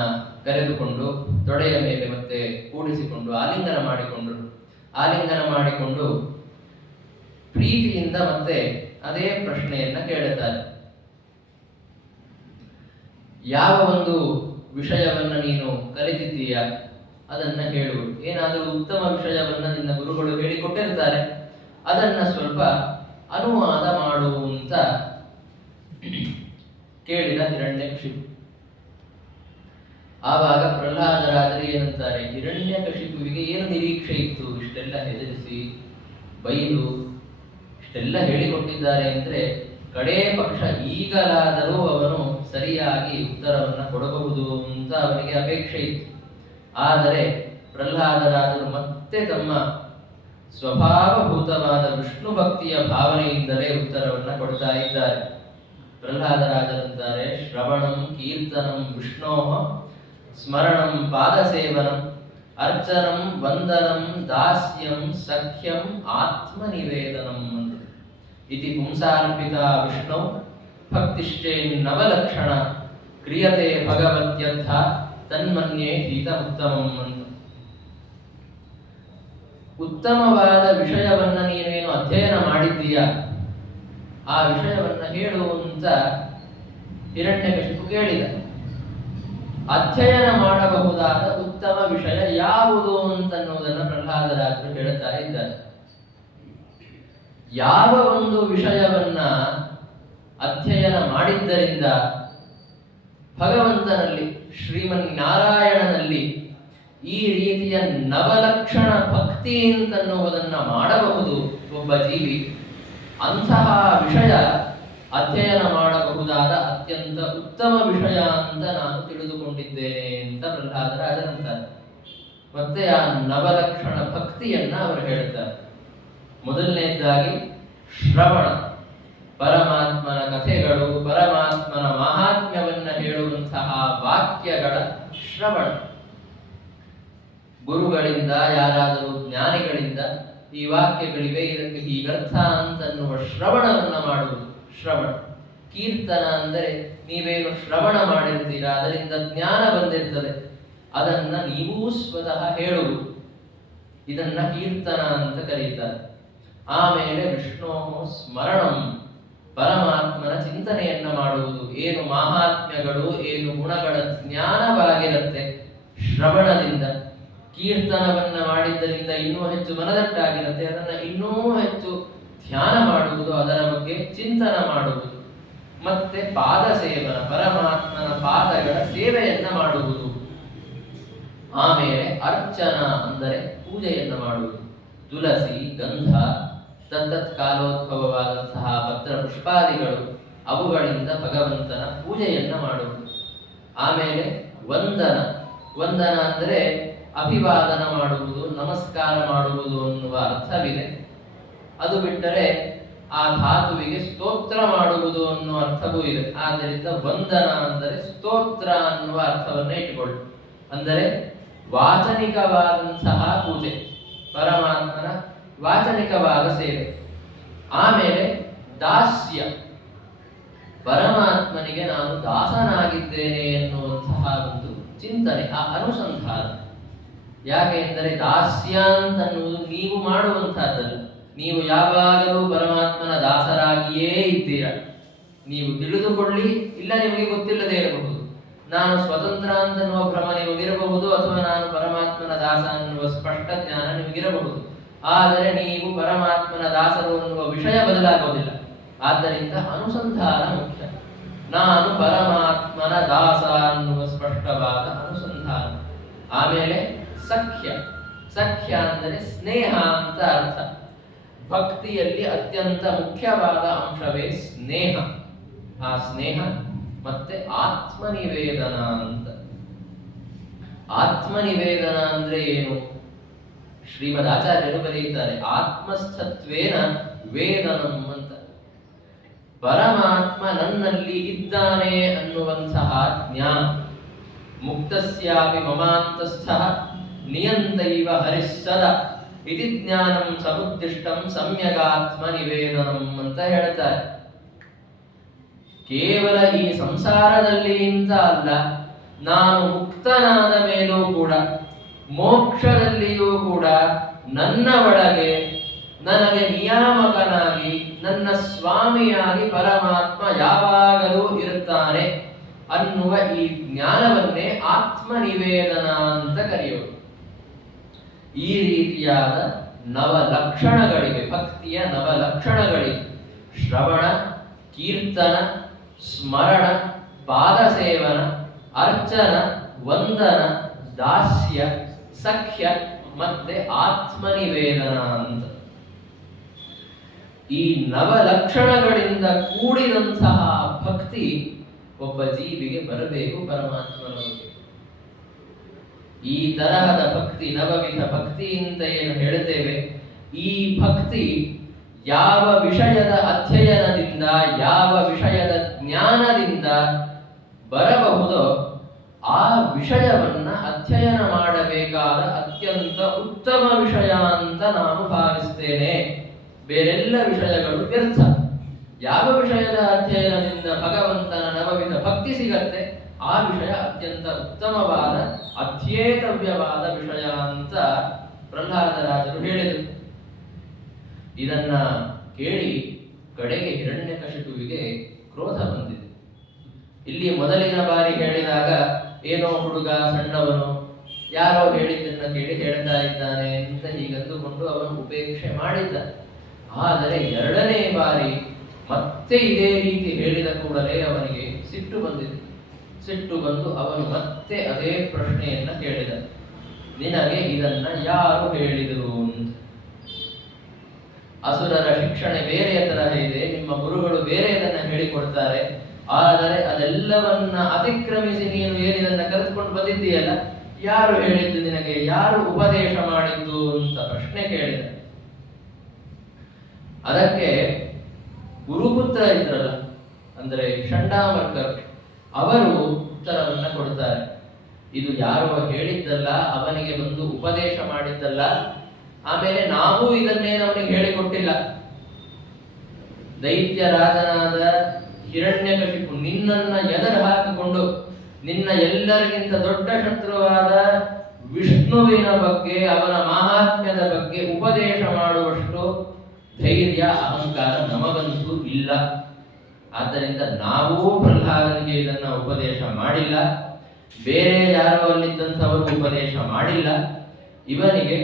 ಕರೆದುಕೊಂಡು ತೊಡೆಯ ಮೇಲೆ ಮತ್ತೆ ಕೂಡಿಸಿಕೊಂಡು ಆಲಿಂಗನ ಮಾಡಿಕೊಂಡರು. ಆಲಿಂಗನ ಮಾಡಿಕೊಂಡು ಪ್ರೀತಿಯಿಂದ ಮತ್ತೆ ಅದೇ ಪ್ರಶ್ನೆಯನ್ನ ಕೇಳುತ್ತಾರೆ. ಯಾವ ಒಂದು ವಿಷಯವನ್ನ ನೀನು ಕಲಿತಿದ್ದೀಯ ಅದನ್ನ ಹೇಳು. ಏನಾದರೂ ಉತ್ತಮ ವಿಷಯವನ್ನ ನಿನ್ನ ಗುರುಗಳು ಹೇಳಿಕೊಟ್ಟಿರ್ತಾರೆ, ಅದನ್ನ ಸ್ವಲ್ಪ ಅನುವಾದ ಮಾಡು ಅಂತ ಕೇಳಿದ ಹಿರಣ್ಯಕಶಿಪು. ಆವಾಗ ಪ್ರಹ್ಲಾದರಾಜರು ಏನಂತಾರೆ, ಹಿರಣ್ಯಕಶಿಪುವಿಗೆ ಏನು ನಿರೀಕ್ಷೆ ಇತ್ತು? ಇಷ್ಟೆಲ್ಲ ಹೆದರಿಸಿ ಬೈದು ಇಷ್ಟೆಲ್ಲ ಹೇಳಿಕೊಟ್ಟಿದ್ದಾರೆ ಅಂದ್ರೆ ಕಡೇ ಪಕ್ಷ ಈಗಲಾದರೂ ಅವನು ಸರಿಯಾಗಿ ಉತ್ತರವನ್ನ ಕೊಡಬಹುದು ಅಂತ ಅವನಿಗೆ ಅಪೇಕ್ಷೆ ಇತ್ತು. ಆದರೆ ಪ್ರಹ್ಲಾದರಾಜರು ಮತ್ತೆ ತಮ್ಮ ಸ್ವಭಾವಭೂತವಾದ ವಿಷ್ಣು ಭಕ್ತಿಯ ಭಾವನೆಯಿಂದಲೇ ಉತ್ತರವನ್ನ ಕೊಡ್ತಾ ಇದ್ದಾರೆ. ಪ್ರಹ್ಲಾದರಾಜರಂತಾರೆ, ಶ್ರವಣಂ ಕೀರ್ತನಂ ವಿಷ್ಣೋಃ ಸ್ಮರಣಂ ಪಾದಸೇವನಂ ಅರ್ಚನಂ ವಂದನಂ ದಾಸ್ಯಂ ಸಖ್ಯಂ ಆತ್ಮನಿವೇದನಂ ಇತಿ ಪುಂಸಾರ್ಪಿತ ವಿಷ್ಣು ಭಕ್ತಿಶ್ಚೇನ್ನವಲಕ್ಷಣ ಕ್ರಿಯತೆ ಭಗವತ್ಯರ್ಥ ತನ್ಮನ್ಯೇ ಹಿತಮುತ್ತಮಂ ಅಂತ. ಉತ್ತಮವಾದ ವಿಷಯವನ್ನ ನೀನೇನು ಅಧ್ಯಯನ ಮಾಡಿದ್ದೀಯ, ಆ ವಿಷಯವನ್ನ ಹೇಳು ಅಂತ ಹಿರಣ್ಯಕಶಿಪು ಕೇಳಿದ. ಅಧ್ಯಯನ ಮಾಡಬಹುದಾದ ಉತ್ತಮ ವಿಷಯ ಯಾವುದು ಅಂತನ್ನುವುದನ್ನು ಪ್ರಹ್ಲಾದರಾಜರು ಹೇಳುತ್ತಾ ಇದ್ದಾರೆ. ಯಾವ ಒಂದು ವಿಷಯವನ್ನ ಅಧ್ಯಯನ ಮಾಡಿದ್ದರಿಂದ ಭಗವಂತನಲ್ಲಿ, ಶ್ರೀಮನ್ನಾರಾಯಣನಲ್ಲಿ ಈ ರೀತಿಯ ನವಲಕ್ಷಣ ಭಕ್ತಿ ಅಂತನ್ನುವುದನ್ನ ಮಾಡಬಹುದು ಒಬ್ಬ ಜೀವಿ, ಅಂತಹ ವಿಷಯ ಅಧ್ಯಯನ ಮಾಡಬಹುದಾದ ಅತ್ಯಂತ ಉತ್ತಮ ವಿಷಯ ಅಂತ ನಾನು ತಿಳಿದುಕೊಂಡಿದ್ದೇನೆ ಅಂತ ಪ್ರಹ್ಲಾದರಾಜರಂತಾರೆ. ಮತ್ತೆ ಆ ನವಲಕ್ಷಣ ಭಕ್ತಿಯನ್ನ ಅವರು ಹೇಳುತ್ತಾರೆ. ಮೊದಲನೇದಾಗಿ ಶ್ರವಣ, ಪರಮಾತ್ಮನ ಕಥೆಗಳು, ಪರಮಾತ್ಮನ ಮಹಾತ್ಮ್ಯವನ್ನ ಹೇಳುವಂತಹ ವಾಕ್ಯಗಳ ಶ್ರವಣ. ಗುರುಗಳಿಂದ, ಯಾರಾದರೂ ಜ್ಞಾನಿಗಳಿಂದ ಈ ವಾಕ್ಯಗಳಿವೆ, ಇದಕ್ಕೆ ಹೀಗರ್ಥ ಅಂತನ್ನುವ ಶ್ರವಣವನ್ನ ಮಾಡುವುದು ಶ್ರವಣ. ಕೀರ್ತನ ಅಂದರೆ ನೀವೇನು ಶ್ರವಣ ಮಾಡಿರ್ತೀರಾ, ಅದರಿಂದ ಜ್ಞಾನ ಬಂದಿರ್ತದೆ, ಅದನ್ನ ನೀವೂ ಸ್ವತಃ ಹೇಳುವುದು, ಇದನ್ನ ಕೀರ್ತನ ಅಂತ ಕರೀತಾರೆ. ಆಮೇಲೆ ವಿಷ್ಣು ಸ್ಮರಣಂ, ಪರಮಾತ್ಮನ ಚಿಂತನೆಯನ್ನ ಮಾಡುವುದು. ಏನು ಮಾಹಾತ್ಮ್ಯಗಳು, ಏನು ಗುಣಗಳ ಜ್ಞಾನವಾಗಿರುತ್ತೆ ಶ್ರವಣದಿಂದ. ಕೀರ್ತನವನ್ನ ಮಾಡಿದ್ದರಿಂದ ಇನ್ನೂ ಹೆಚ್ಚು ಮನದಟ್ಟಾಗಿರುತ್ತೆ, ಅದನ್ನು ಇನ್ನೂ ಹೆಚ್ಚು ಧ್ಯಾನ ಮಾಡುವುದು, ಅದರ ಬಗ್ಗೆ ಚಿಂತನ ಮಾಡುವುದು. ಮತ್ತೆ ಪಾದ ಸೇವನ, ಪರಮಾತ್ಮನ ಪಾದಗಳ ಸೇವೆಯನ್ನ ಮಾಡುವುದು. ಆಮೇಲೆ ಅರ್ಚನ ಅಂದರೆ ಪೂಜೆಯನ್ನ ಮಾಡುವುದು. ತುಳಸಿ, ಗಂಧ, ತತ್ತತ್ ಕಾಲೋದ್ಭವವಾದಂತಹ ಪತ್ರ ಪುಷ್ಪಾದಿಗಳು, ಅವುಗಳಿಂದ ಭಗವಂತನ ಪೂಜೆಯನ್ನ ಮಾಡುವುದು. ಆಮೇಲೆ ವಂದನ, ವಂದನ ಅಂದರೆ ಅಭಿವಾದನ ಮಾಡುವುದು, ನಮಸ್ಕಾರ ಮಾಡುವುದು ಅನ್ನುವ ಅರ್ಥವಿದೆ. ಅದು ಬಿಟ್ಟರೆ ಆ ಧಾತುವಿಗೆ ಸ್ತೋತ್ರ ಮಾಡುವುದು ಅನ್ನುವ ಅರ್ಥವೂ ಇದೆ. ಆದ್ದರಿಂದ ವಂದನ ಅಂದರೆ ಸ್ತೋತ್ರ ಅನ್ನುವ ಅರ್ಥವನ್ನ ಇಟ್ಟುಕೊಳ್ಳಿ. ಅಂದರೆ ವಾಚನಿಕವಾದಂತಹ ಪೂಜೆ, ಪರಮಾತ್ಮನ ವಾಚನಿಕವಾದ ಸೇವೆ. ಆಮೇಲೆ ದಾಸ್ಯ, ಪರಮಾತ್ಮನಿಗೆ ನಾನು ದಾಸನಾಗಿದ್ದೇನೆ ಎನ್ನುವಂತಹ ಒಂದು ಚಿಂತನೆ, ಆ ಅನುಸಂಧಾನ. ಯಾಕೆ ಎಂದರೆ ದಾಸ್ಯ ಅಂತನ್ನುವುದು ನೀವು ಮಾಡುವಂತಹದ್ದಲ್ಲ. ನೀವು ಯಾವಾಗಲೂ ಪರಮಾತ್ಮನ ದಾಸರಾಗಿಯೇ ಇದ್ದೀರಾ. ನೀವು ತಿಳಿದುಕೊಳ್ಳಿ, ಇಲ್ಲ ನಿಮಗೆ ಗೊತ್ತಿಲ್ಲದೆ ಇರಬಹುದು. ನಾನು ಸ್ವತಂತ್ರ ಅಂತನ್ನುವ ಭ್ರಮ ನಿಮಗಿರಬಹುದು, ಅಥವಾ ನಾನು ಪರಮಾತ್ಮನ ದಾಸ ಅನ್ನುವ ಸ್ಪಷ್ಟ ಜ್ಞಾನ ನಿಮಗಿರಬಹುದು. ಆದರೆ ನೀವು ಪರಮಾತ್ಮನ ದಾಸರು ಅನ್ನುವ ವಿಷಯ ಬದಲಾಗುವುದಿಲ್ಲ. ಆದ್ದರಿಂದ ಅನುಸಂಧಾನ ಮುಖ್ಯ. ನಾನು ಪರಮಾತ್ಮನ ದಾಸ ಅನ್ನುವ ಸ್ಪಷ್ಟವಾದ ಅನುಸಂಧಾನ. ಆಮೇಲೆ ಸಖ್ಯ, ಸಖ್ಯ ಅಂದರೆ ಸ್ನೇಹ ಅಂತ ಅರ್ಥ. ಭಕ್ತಿಯಲ್ಲಿ ಅತ್ಯಂತ ಮುಖ್ಯವಾದ ಅಂಶವೇ ಸ್ನೇಹ. ಆ ಸ್ನೇಹ ಮತ್ತೆ ಆತ್ಮನಿವೇದನ ಅಂತ. ಆತ್ಮನಿವೇದನ ಅಂದ್ರೆ ಏನು? ಶ್ರೀಮದ್ ಆಚಾರ್ಯರು ಬರೆಯುತ್ತಾರೆ, ಆತ್ಮಸ್ಥತ್ವೇನ ವೇದನಂ ಅಂತ. ಪರಮಾತ್ಮ ನನ್ನಲ್ಲಿ ಇದ್ದಾನೆ ಅನ್ನುವಂತಹ ಜ್ಞಾನ. ಮುಕ್ತಸ್ಯಾಪಿ ಮಮಾಂತಸ್ಥಃ ನಿಯಂತೈವ ಹರಿಸ್ಸದ ಇತಿ ಜ್ಞಾನಂ ಸಮುದ್ದಿಷ್ಟಂ ಸಮ್ಯಗಾತ್ಮ ನಿವೇದನಂ ಅಂತ ಹೇಳ್ತಾರೆ. ಕೇವಲ ಈ ಸಂಸಾರದಲ್ಲಿ ಅಂತ ಅಲ್ಲ, ನಾನು ಮುಕ್ತನಾದ ಮೇಲೂ ಕೂಡ, ಮೋಕ್ಷದಲ್ಲಿಯೂ ಕೂಡ ನನ್ನ ಒಳಗೆ ನನಗೆ ನಿಯಾಮಕನಾಗಿ, ನನ್ನ ಸ್ವಾಮಿಯಾಗಿ ಪರಮಾತ್ಮ ಯಾವಾಗಲೂ ಇರುತ್ತಾನೆ ಅನ್ನುವ ಈ ಜ್ಞಾನವನ್ನೇ ಆತ್ಮನಿವೇದನ ಅಂತ ಕರೆಯೋದು. ಈ ರೀತಿಯಾದ ನವಲಕ್ಷಣಗಳಿವೆ, ಭಕ್ತಿಯ ನವಲಕ್ಷಣಗಳಿವೆ. ಶ್ರವಣ, ಕೀರ್ತನ, ಸ್ಮರಣ, ಪಾದಸೇವನ, ಅರ್ಚನ, ವಂದನ, ದಾಸ್ಯ, ಸಖ್ಯ ಮತ್ತೆ ಆತ್ಮನಿವೇದನ ಅಂತ. ಈ ನವಲಕ್ಷಣಗಳಿಂದ ಕೂಡಿದಂತಹ ಭಕ್ತಿ ಒಬ್ಬ ಜೀವಿಗೆ ಬರಬೇಕು ಪರಮಾತ್ಮನ ಬಗ್ಗೆ. ಈ ತರಹದ ಭಕ್ತಿ, ನವವಿಧ ಭಕ್ತಿ ಅಂತ ಏನು ಹೇಳ್ತೇವೆ, ಈ ಭಕ್ತಿ ಯಾವ ವಿಷಯದ ಅಧ್ಯಯನದಿಂದ, ಯಾವ ವಿಷಯದ ಜ್ಞಾನದಿಂದ ಬರಬಹುದೋ ಆ ವಿಷಯವನ್ನ ಅಧ್ಯಯನ ಮಾಡಬೇಕಾದ ಅತ್ಯಂತ ಉತ್ತಮ ವಿಷಯ ಅಂತ ನಾನು ಭಾವಿಸ್ತೇನೆ. ಬೇರೆಲ್ಲ ವಿಷಯಗಳು ವ್ಯರ್ಥ. ಯಾವ ವಿಷಯದ ಅಧ್ಯಯನದಿಂದ ಭಗವಂತನ ನವವಿಧ ಭಕ್ತಿ ಸಿಗತ್ತೆ, ಆ ವಿಷಯ ಅತ್ಯಂತ ಉತ್ತಮವಾದ ಅಧ್ಯೇತವ್ಯವಾದ ವಿಷಯ ಅಂತ ಪ್ರಹ್ಲಾದರಾಜರು ಹೇಳಿದರು. ಇದನ್ನ ಕೇಳಿ ಕಡೆಗೆ ಹಿರಣ್ಯಕಶಿಪುವಿಗೆ ಕ್ರೋಧ ಬಂದಿದೆ. ಇಲ್ಲಿ ಮೊದಲಿನ ಬಾರಿ ಹೇಳಿದಾಗ ಏನೋ ಹುಡುಗ ಸಣ್ಣವನು ಯಾರೋ ಹೇಳಿದ್ದನ್ನ ಕೇಳಿ ಹೇಳ್ತಾ ಇದ್ದಾನೆ ಅಂತ ಹೀಗಂದುಕೊಂಡು ಅವನು ಉಪೇಕ್ಷೆ ಮಾಡಿದ್ದ. ಆದರೆ ಎರಡನೇ ಬಾರಿ ಮತ್ತೆ ಇದೇ ರೀತಿ ಹೇಳಿದ ಕೂಡಲೇ ಅವನಿಗೆ ಸಿಟ್ಟು ಬಂದಿದೆ. ಸಿಟ್ಟು ಬಂದು ಅವನು ಮತ್ತೆ ಅದೇ ಪ್ರಶ್ನೆಯನ್ನ ಕೇಳಿದ, ನಿನಗೆ ಇದನ್ನ ಯಾರು ಹೇಳಿದರು ಅಂತ. ಅಸುರರ ಶಿಕ್ಷಣೆ ಬೇರೆಯ ತರಹ ಇದೆ, ನಿಮ್ಮ ಗುರುಗಳು ಬೇರೆಯದನ್ನ ಹೇಳಿಕೊಡ್ತಾರೆ. ಆದರೆ ಅದೆಲ್ಲವನ್ನ ಅತಿಕ್ರಮಿಸಿ ನೀನು ಏನಿದನ್ನ ಕರೆದುಕೊಂಡು ಬಂದಿದ್ದೀಯಲ್ಲ, ಯಾರು ಹೇಳಿದ್ದು ನಿನಗೆ, ಯಾರು ಉಪದೇಶ ಮಾಡಿದ್ದು ಅಂತ ಪ್ರಶ್ನೆ ಕೇಳಿದ. ಅದಕ್ಕೆ ಗುರುಪುತ್ರ ಇದ್ರಲ್ಲ, ಅಂದ್ರೆ ಷಂಡಾಮರ್ಕರು, ಅವರು ಉತ್ತರವನ್ನ ಕೊಡ್ತಾರೆ. ಇದು ಯಾರೋ ಹೇಳಿದ್ದಲ್ಲ, ಅವನಿಗೆ ಬಂದು ಉಪದೇಶ ಮಾಡಿದ್ದಲ್ಲ. ಆಮೇಲೆ ನಾವು ಇದನ್ನೇನು ಅವನಿಗೆ ಹೇಳಿಕೊಟ್ಟಿಲ್ಲ. ದೈತ್ಯ ರಾಜನಾದ ಹಿರಣ್ಯಕಶಿಪು ನಿನ್ನನ್ನ ಎದುರು ಹಾಕಿಕೊಂಡು ನಿನ್ನ ಎಲ್ಲರಿಗಿಂತ ದೊಡ್ಡ ಶತ್ರುವಾದ ವಿಷ್ಣುವಿನ ಬಗ್ಗೆ, ಅವನ ಮಹಾತ್ಮ್ಯದ ಬಗ್ಗೆ ಉಪದೇಶ ಮಾಡುವಷ್ಟು ಧೈರ್ಯ ಅಹಂಕಾರ ನಮಗಂತೂ ಇಲ್ಲ. ಆದ್ದರಿಂದ ನಾವೂ ಪ್ರಹ್ಲಾದನಿಗೆ ಇದನ್ನ ಉಪದೇಶ ಮಾಡಿಲ್ಲ, ಬೇರೆ ಯಾರೋ ಅಲ್ಲಿದ್ದಂಥವರು ಉಪದೇಶ ಮಾಡಿಲ್ಲ. ಇವನಿಗೆ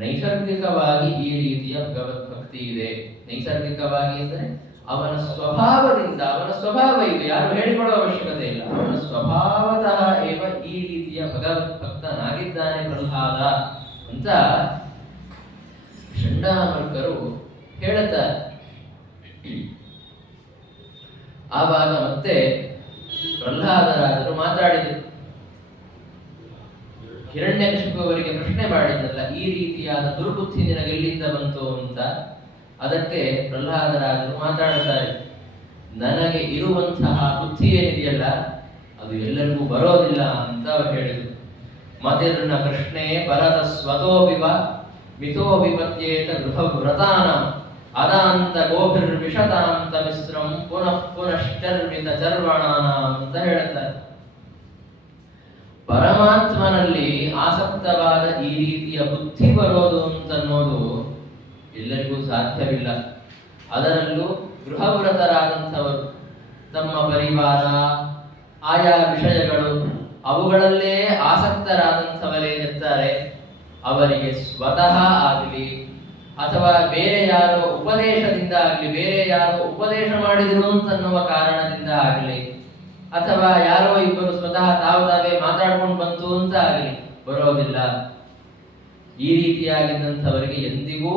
ನೈಸರ್ಗಿಕವಾಗಿ ಈ ರೀತಿಯ ಭಗವದ್ಭಕ್ತಿ ಇದೆ. ನೈಸರ್ಗಿಕವಾಗಿ ಅಂದರೆ ಅವನ ಸ್ವಭಾವದಿಂದ, ಅವನ ಸ್ವಭಾವ ಇದು, ಯಾರು ಹೇಳಿಕೊಳ್ಳುವ ಅವಶ್ಯಕತೆ ಇಲ್ಲ. ಅವನ ಸ್ವಭಾವತಃ ಏವ ಈ ರೀತಿಯ ಭಗವದ್ಭಕ್ತನಾಗಿದ್ದಾನೆ ಪ್ರಹ್ಲಾದ ಅಂತ ಷಂಡಾಮರ್ಕರು ಹೇಳುತ್ತಾರೆ. ಆವಾಗ ಮತ್ತೆ ಪ್ರಹ್ಲಾದರಾಜರು ಮಾತಾಡಿದರು. ಹಿರಣ್ಯಕಶಿಪು ಅವರಿಗೆ ಪ್ರಶ್ನೆ ಮಾಡಿದ್ರಲ್ಲ, ಈ ರೀತಿಯಾದ ದುರ್ಬುದ್ಧಿ ನಿನಗೆಲ್ಲಿಂದ ಬಂತು ಅಂತ. ಅದಕ್ಕೆ ಪ್ರಹ್ಲಾದರಾಜರು ಮಾತಾಡುತ್ತಾರೆ, ನನಗೆ ಇರುವಂತಹ ಬುದ್ಧಿ ಏನಿದೆಯಲ್ಲ ಅದು ಎಲ್ಲರಿಗೂ ಬರೋದಿಲ್ಲ ಅಂತ ಅವರು ಹೇಳಿದರು. ಮತಿರ್ನ ಕೃಷ್ಣೇ ಪರತ ಸ್ವತೋಪಿವ ಮಿಥೋ ವಿಪತ್ಯೇತ ಗೃಹ ವ್ರತಾನ ಅದಾಂತ ಗೋಭಿರ್ವಿಷತಾಂತ ಮಿಶ್ರಂ ಪುನಃ ಪುನಶ್ಚರ್ವಿತ ಚರ್ವಣಾನ ಅಂತ ಹೇಳುತ್ತಾರೆ. ಪರಮಾತ್ಮನಲ್ಲಿ ಆಸಕ್ತವಾದ ಈ ರೀತಿಯ ಬುದ್ಧಿ ಬರೋದು ಅಂತನ್ನೋದು ಎಲ್ಲರಿಗೂ ಸಾಧ್ಯವಿಲ್ಲ. ಅದರಲ್ಲೂ ಗೃಹವ್ರತರಾದಂಥವರು ತಮ್ಮ ಪರಿವಾರ, ಆಯಾ ವಿಷಯಗಳು, ಅವುಗಳಲ್ಲೇ ಆಸಕ್ತರಾದಂಥವರೇನಿರ್ತಾರೆ ಅವರಿಗೆ ಸ್ವತಃ ಆಗಲಿ ಅಥವಾ ಬೇರೆ ಯಾರೋ ಉಪದೇಶದಿಂದ ಆಗಲಿ, ಬೇರೆ ಯಾರೋ ಉಪದೇಶ ಮಾಡಿದರು ಅಂತನ್ನುವ ಕಾರಣದಿಂದ ಆಗಲಿ, ಅಥವಾ ಯಾರೋ ಇಬ್ಬರು ಸ್ವತಃ ತಾವೇ ಮಾತಾಡ್ಕೊಂಡು ಬಂತು ಅಂತ ಆಗಲಿ ಬರೋದಿಲ್ಲ. ಈ ರೀತಿಯಾಗಿದ್ದಂಥವರಿಗೆ ಎಂದಿಗೂ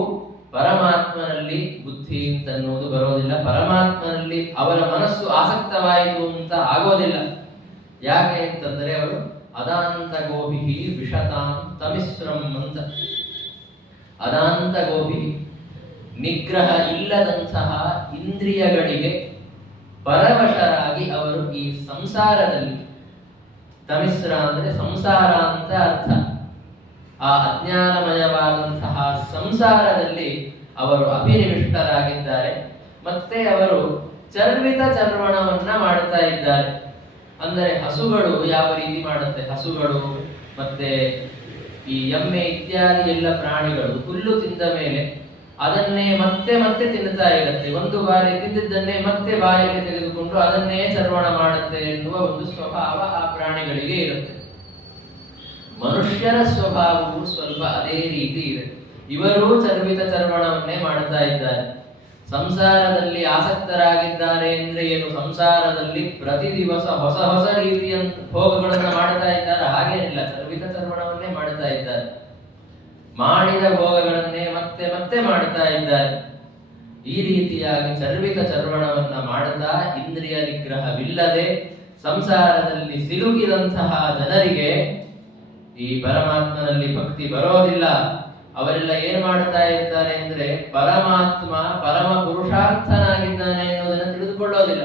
ಪರಮಾತ್ಮನಲ್ಲಿ ಬುದ್ಧಿ ಅಂತನ್ನುವುದು ಬರೋದಿಲ್ಲ. ಪರಮಾತ್ಮನಲ್ಲಿ ಅವರ ಮನಸ್ಸು ಆಸಕ್ತವಾಯಿತು ಅಂತ ಆಗೋದಿಲ್ಲ. ಯಾಕೆ ಅಂತಂದರೆ ಅವರು ಅದಾಂತ ಗೋಭಿ ವಿಷತಾಂ ತಮಿಶ್ರಂ ಅಂತ. ಅದಾಂತ ಗೋಭಿ ನಿಗ್ರಹ ಇಲ್ಲದಂತಹ ಇಂದ್ರಿಯಗಳಿಗೆ ಪರವಶರಾಗಿ ಅವರು ಈ ಸಂಸಾರದಲ್ಲಿ, ತಮಿಸ್ರ ಅಂದರೆ ಸಂಸಾರ ಅಂತ ಅರ್ಥ, ಆ ಅಜ್ಞಾನಮಯವಾದಂತಹ ಸಂಸಾರದಲ್ಲಿ ಅವರು ಅಭಿನಿವಿಷ್ಟರಾಗಿದ್ದಾರೆ. ಮತ್ತೆ ಅವರು ಚರ್ವಿತ ಚರ್ವಣವನ್ನ ಮಾಡುತ್ತಾ ಇದ್ದಾರೆ. ಅಂದರೆ ಹಸುಗಳು ಯಾವ ರೀತಿ ಮಾಡುತ್ತೆ, ಹಸುಗಳು ಮತ್ತೆ ಈ ಎಮ್ಮೆ ಇತ್ಯಾದಿ ಎಲ್ಲ ಪ್ರಾಣಿಗಳು ಹುಲ್ಲು ತಿಂದ ಮೇಲೆ ಅದನ್ನೇ ಮತ್ತೆ ಮತ್ತೆ ತಿನ್ನುತ್ತಾ ಇರುತ್ತೆ. ಒಂದು ಬಾರಿ ತಿಂದಿದ್ದನ್ನೇ ಮತ್ತೆ ಬಾಯಿಗೆ ತೆಗೆದುಕೊಂಡು ಅದನ್ನೇ ಚರ್ವಣ ಮಾಡುತ್ತೆ ಎನ್ನುವ ಒಂದು ಸ್ವಭಾವ ಆ ಪ್ರಾಣಿಗಳಿಗೆ ಇರುತ್ತೆ. ಮನುಷ್ಯರ ಸ್ವಭಾವವು ಸ್ವಲ್ಪ ಅದೇ ರೀತಿ ಇದೆ. ಇವರೂ ಚರ್ವಿತ ಚರ್ವಣವನ್ನೇ ಮಾಡುತ್ತಾ ಇದ್ದಾರೆ. ಸಂಸಾರದಲ್ಲಿ ಆಸಕ್ತರಾಗಿದ್ದಾರೆ ಅಂದ್ರೆ ಏನು, ಸಂಸಾರದಲ್ಲಿ ಪ್ರತಿ ದಿವಸ ಹೊಸ ಹೊಸ ರೀತಿಯ ಭೋಗಗಳನ್ನು ಮಾಡುತ್ತಾ ಇದ್ದಾರೆ ಹಾಗೇನಿಲ್ಲ, ಚರ್ವಿತ ಚರ್ವಣವನ್ನೇ ಮಾಡುತ್ತಾ ಇದ್ದಾರೆ. ಮಾಡಿದ ಭೋಗಗಳನ್ನೇ ಮತ್ತೆ ಮತ್ತೆ ಮಾಡುತ್ತಾ ಇದ್ದಾರೆ. ಈ ರೀತಿಯಾಗಿ ಚರ್ವಿತ ಚರ್ವಣವನ್ನ ಮಾಡುತ್ತಾ ಇಂದ್ರಿಯ ನಿಗ್ರಹವಿಲ್ಲದೆ ಸಂಸಾರದಲ್ಲಿ ಸಿಲುಕಿದಂತಹ ಜನರಿಗೆ ಈ ಪರಮಾತ್ಮನಲ್ಲಿ ಭಕ್ತಿ ಬರೋದಿಲ್ಲ. ಅವರೆಲ್ಲ ಏನು ಮಾಡುತ್ತಾ ಇರ್ತಾರೆ ಅಂದ್ರೆ ಪರಮಾತ್ಮ ಪರಮ ಪುರುಷಾರ್ಥನಾಗಿದ್ದಾನೆ ಎನ್ನುವುದನ್ನು ತಿಳಿದುಕೊಳ್ಳೋದಿಲ್ಲ.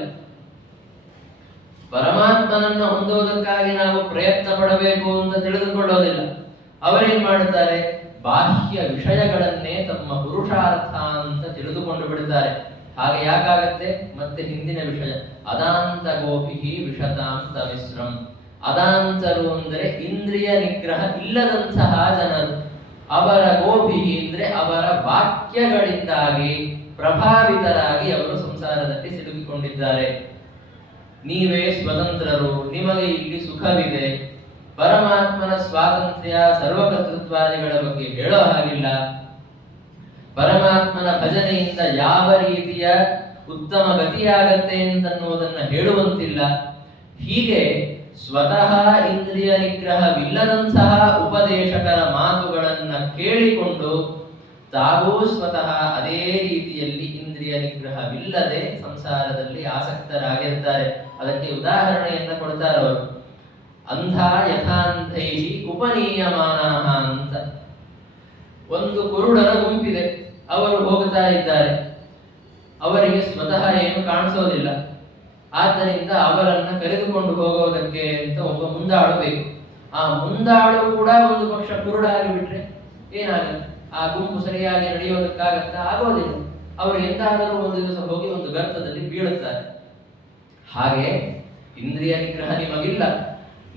ಪರಮಾತ್ಮನನ್ನು ಹೊಂದುವುದಕ್ಕಾಗಿ ನಾವು ಪ್ರಯತ್ನ ಪಡಬೇಕು ಅಂತ ತಿಳಿದುಕೊಳ್ಳೋದಿಲ್ಲ. ಅವರೇನ್ ಮಾಡುತ್ತಾರೆ, ಬಾಹ್ಯ ವಿಷಯಗಳನ್ನೇ ತಮ್ಮ ಪುರುಷಾರ್ಥ ಅಂತ ತಿಳಿದುಕೊಂಡು ಬಿಡುತ್ತಾರೆ. ಹಾಗೆ ಯಾಕಾಗತ್ತೆ, ಮತ್ತೆ ಹಿಂದಿನ ವಿಷಯ ಅದಾಂತ ಗೋಪಿ ವಿಷತಾಂತ ಮಿಶ್ರಂ. ಅದಾಂತರು ಅಂದರೆ ಇಂದ್ರಿಯ ನಿಗ್ರಹ ಇಲ್ಲದಂತಹ ಜನರು. ಅವರ ಗೋಪಿ ಅಂದ್ರೆ ಅವರ ವಾಕ್ಯಗಳಿಂದಾಗಿ ಪ್ರಭಾವಿತರಾಗಿ ಅವರು ಸಂಸಾರದಲ್ಲಿ ಸಿಲುಕಿಕೊಂಡಿದ್ದಾರೆ. ನೀವೇ ಸ್ವತಂತ್ರರು, ನಿಮಗೆ ಇಲ್ಲಿ ಸುಖವಿದೆ, ಪರಮಾತ್ಮನ ಸ್ವಾತಂತ್ರ್ಯ ಸರ್ವಕರ್ತೃತ್ವಾದಿಗಳ ಬಗ್ಗೆ ಹೇಳೋ ಹಾಗಿಲ್ಲ, ಪರಮಾತ್ಮನ ಭಜನೆಯಿಂದ ಯಾವ ರೀತಿಯ ಉತ್ತಮ ಗತಿಯಾಗತ್ತೆ ಅಂತನ್ನುವುದನ್ನ ಹೇಳುವಂತಿಲ್ಲ. ಹೀಗೆ ಸ್ವತಃ ಇಂದ್ರಿಯ ನಿಗ್ರಹವಿಲ್ಲದಂತಹ ಉಪದೇಶಕರ ಮಾತುಗಳನ್ನ ಕೇಳಿಕೊಂಡು ತಾವೂ ಸ್ವತಃ ಅದೇ ರೀತಿಯಲ್ಲಿ ಇಂದ್ರಿಯ ನಿಗ್ರಹವಿಲ್ಲದೆ ಸಂಸಾರದಲ್ಲಿ ಆಸಕ್ತರಾಗಿರ್ತಾರೆ. ಅದಕ್ಕೆ ಉದಾಹರಣೆಯನ್ನ ಕೊಡ್ತಾರೆ ಅವರು. ಅಂಧ ಯಥಾಂಧೈ ಉಪನೀಯಮಾನಃ ಅಂತ. ಒಂದು ಕುರುಡರ ಗುಂಪಿದೆ, ಅವರು ಹೋಗುತ್ತಾ ಇದ್ದಾರೆ. ಅವರಿಗೆ ಸ್ವತಃ ಏನು ಕಾಣಿಸೋದಿಲ್ಲ. ಆದ್ದರಿಂದ ಅವರನ್ನ ಕರೆದುಕೊಂಡು ಹೋಗೋದಕ್ಕೆ ಅಂತ ಒಬ್ಬ ಮುಂದಾಳು ಬೇಕು. ಆ ಮುಂದಾಳು ಕೂಡ ಒಂದು ಪಕ್ಷ ಕುರುಡಾಗಿ ಬಿಟ್ರೆ ಏನಾಗುತ್ತೆ, ಆ ಗುಂಪು ಸರಿಯಾಗಿ ನಡೆಯೋದಕ್ಕಾಗತ್ತಾ? ಆಗೋದಿಲ್ಲ. ಅವರು ಎಂದಾದರೂ ಒಂದು ದಿವಸ ಹೋಗಿ ಒಂದು ಗರ್ತದಲ್ಲಿ ಬೀಳುತ್ತಾರೆ. ಹಾಗೆ ಇಂದ್ರಿಯ ನಿಗ್ರಹ ನಿಮಗಿಲ್ಲ,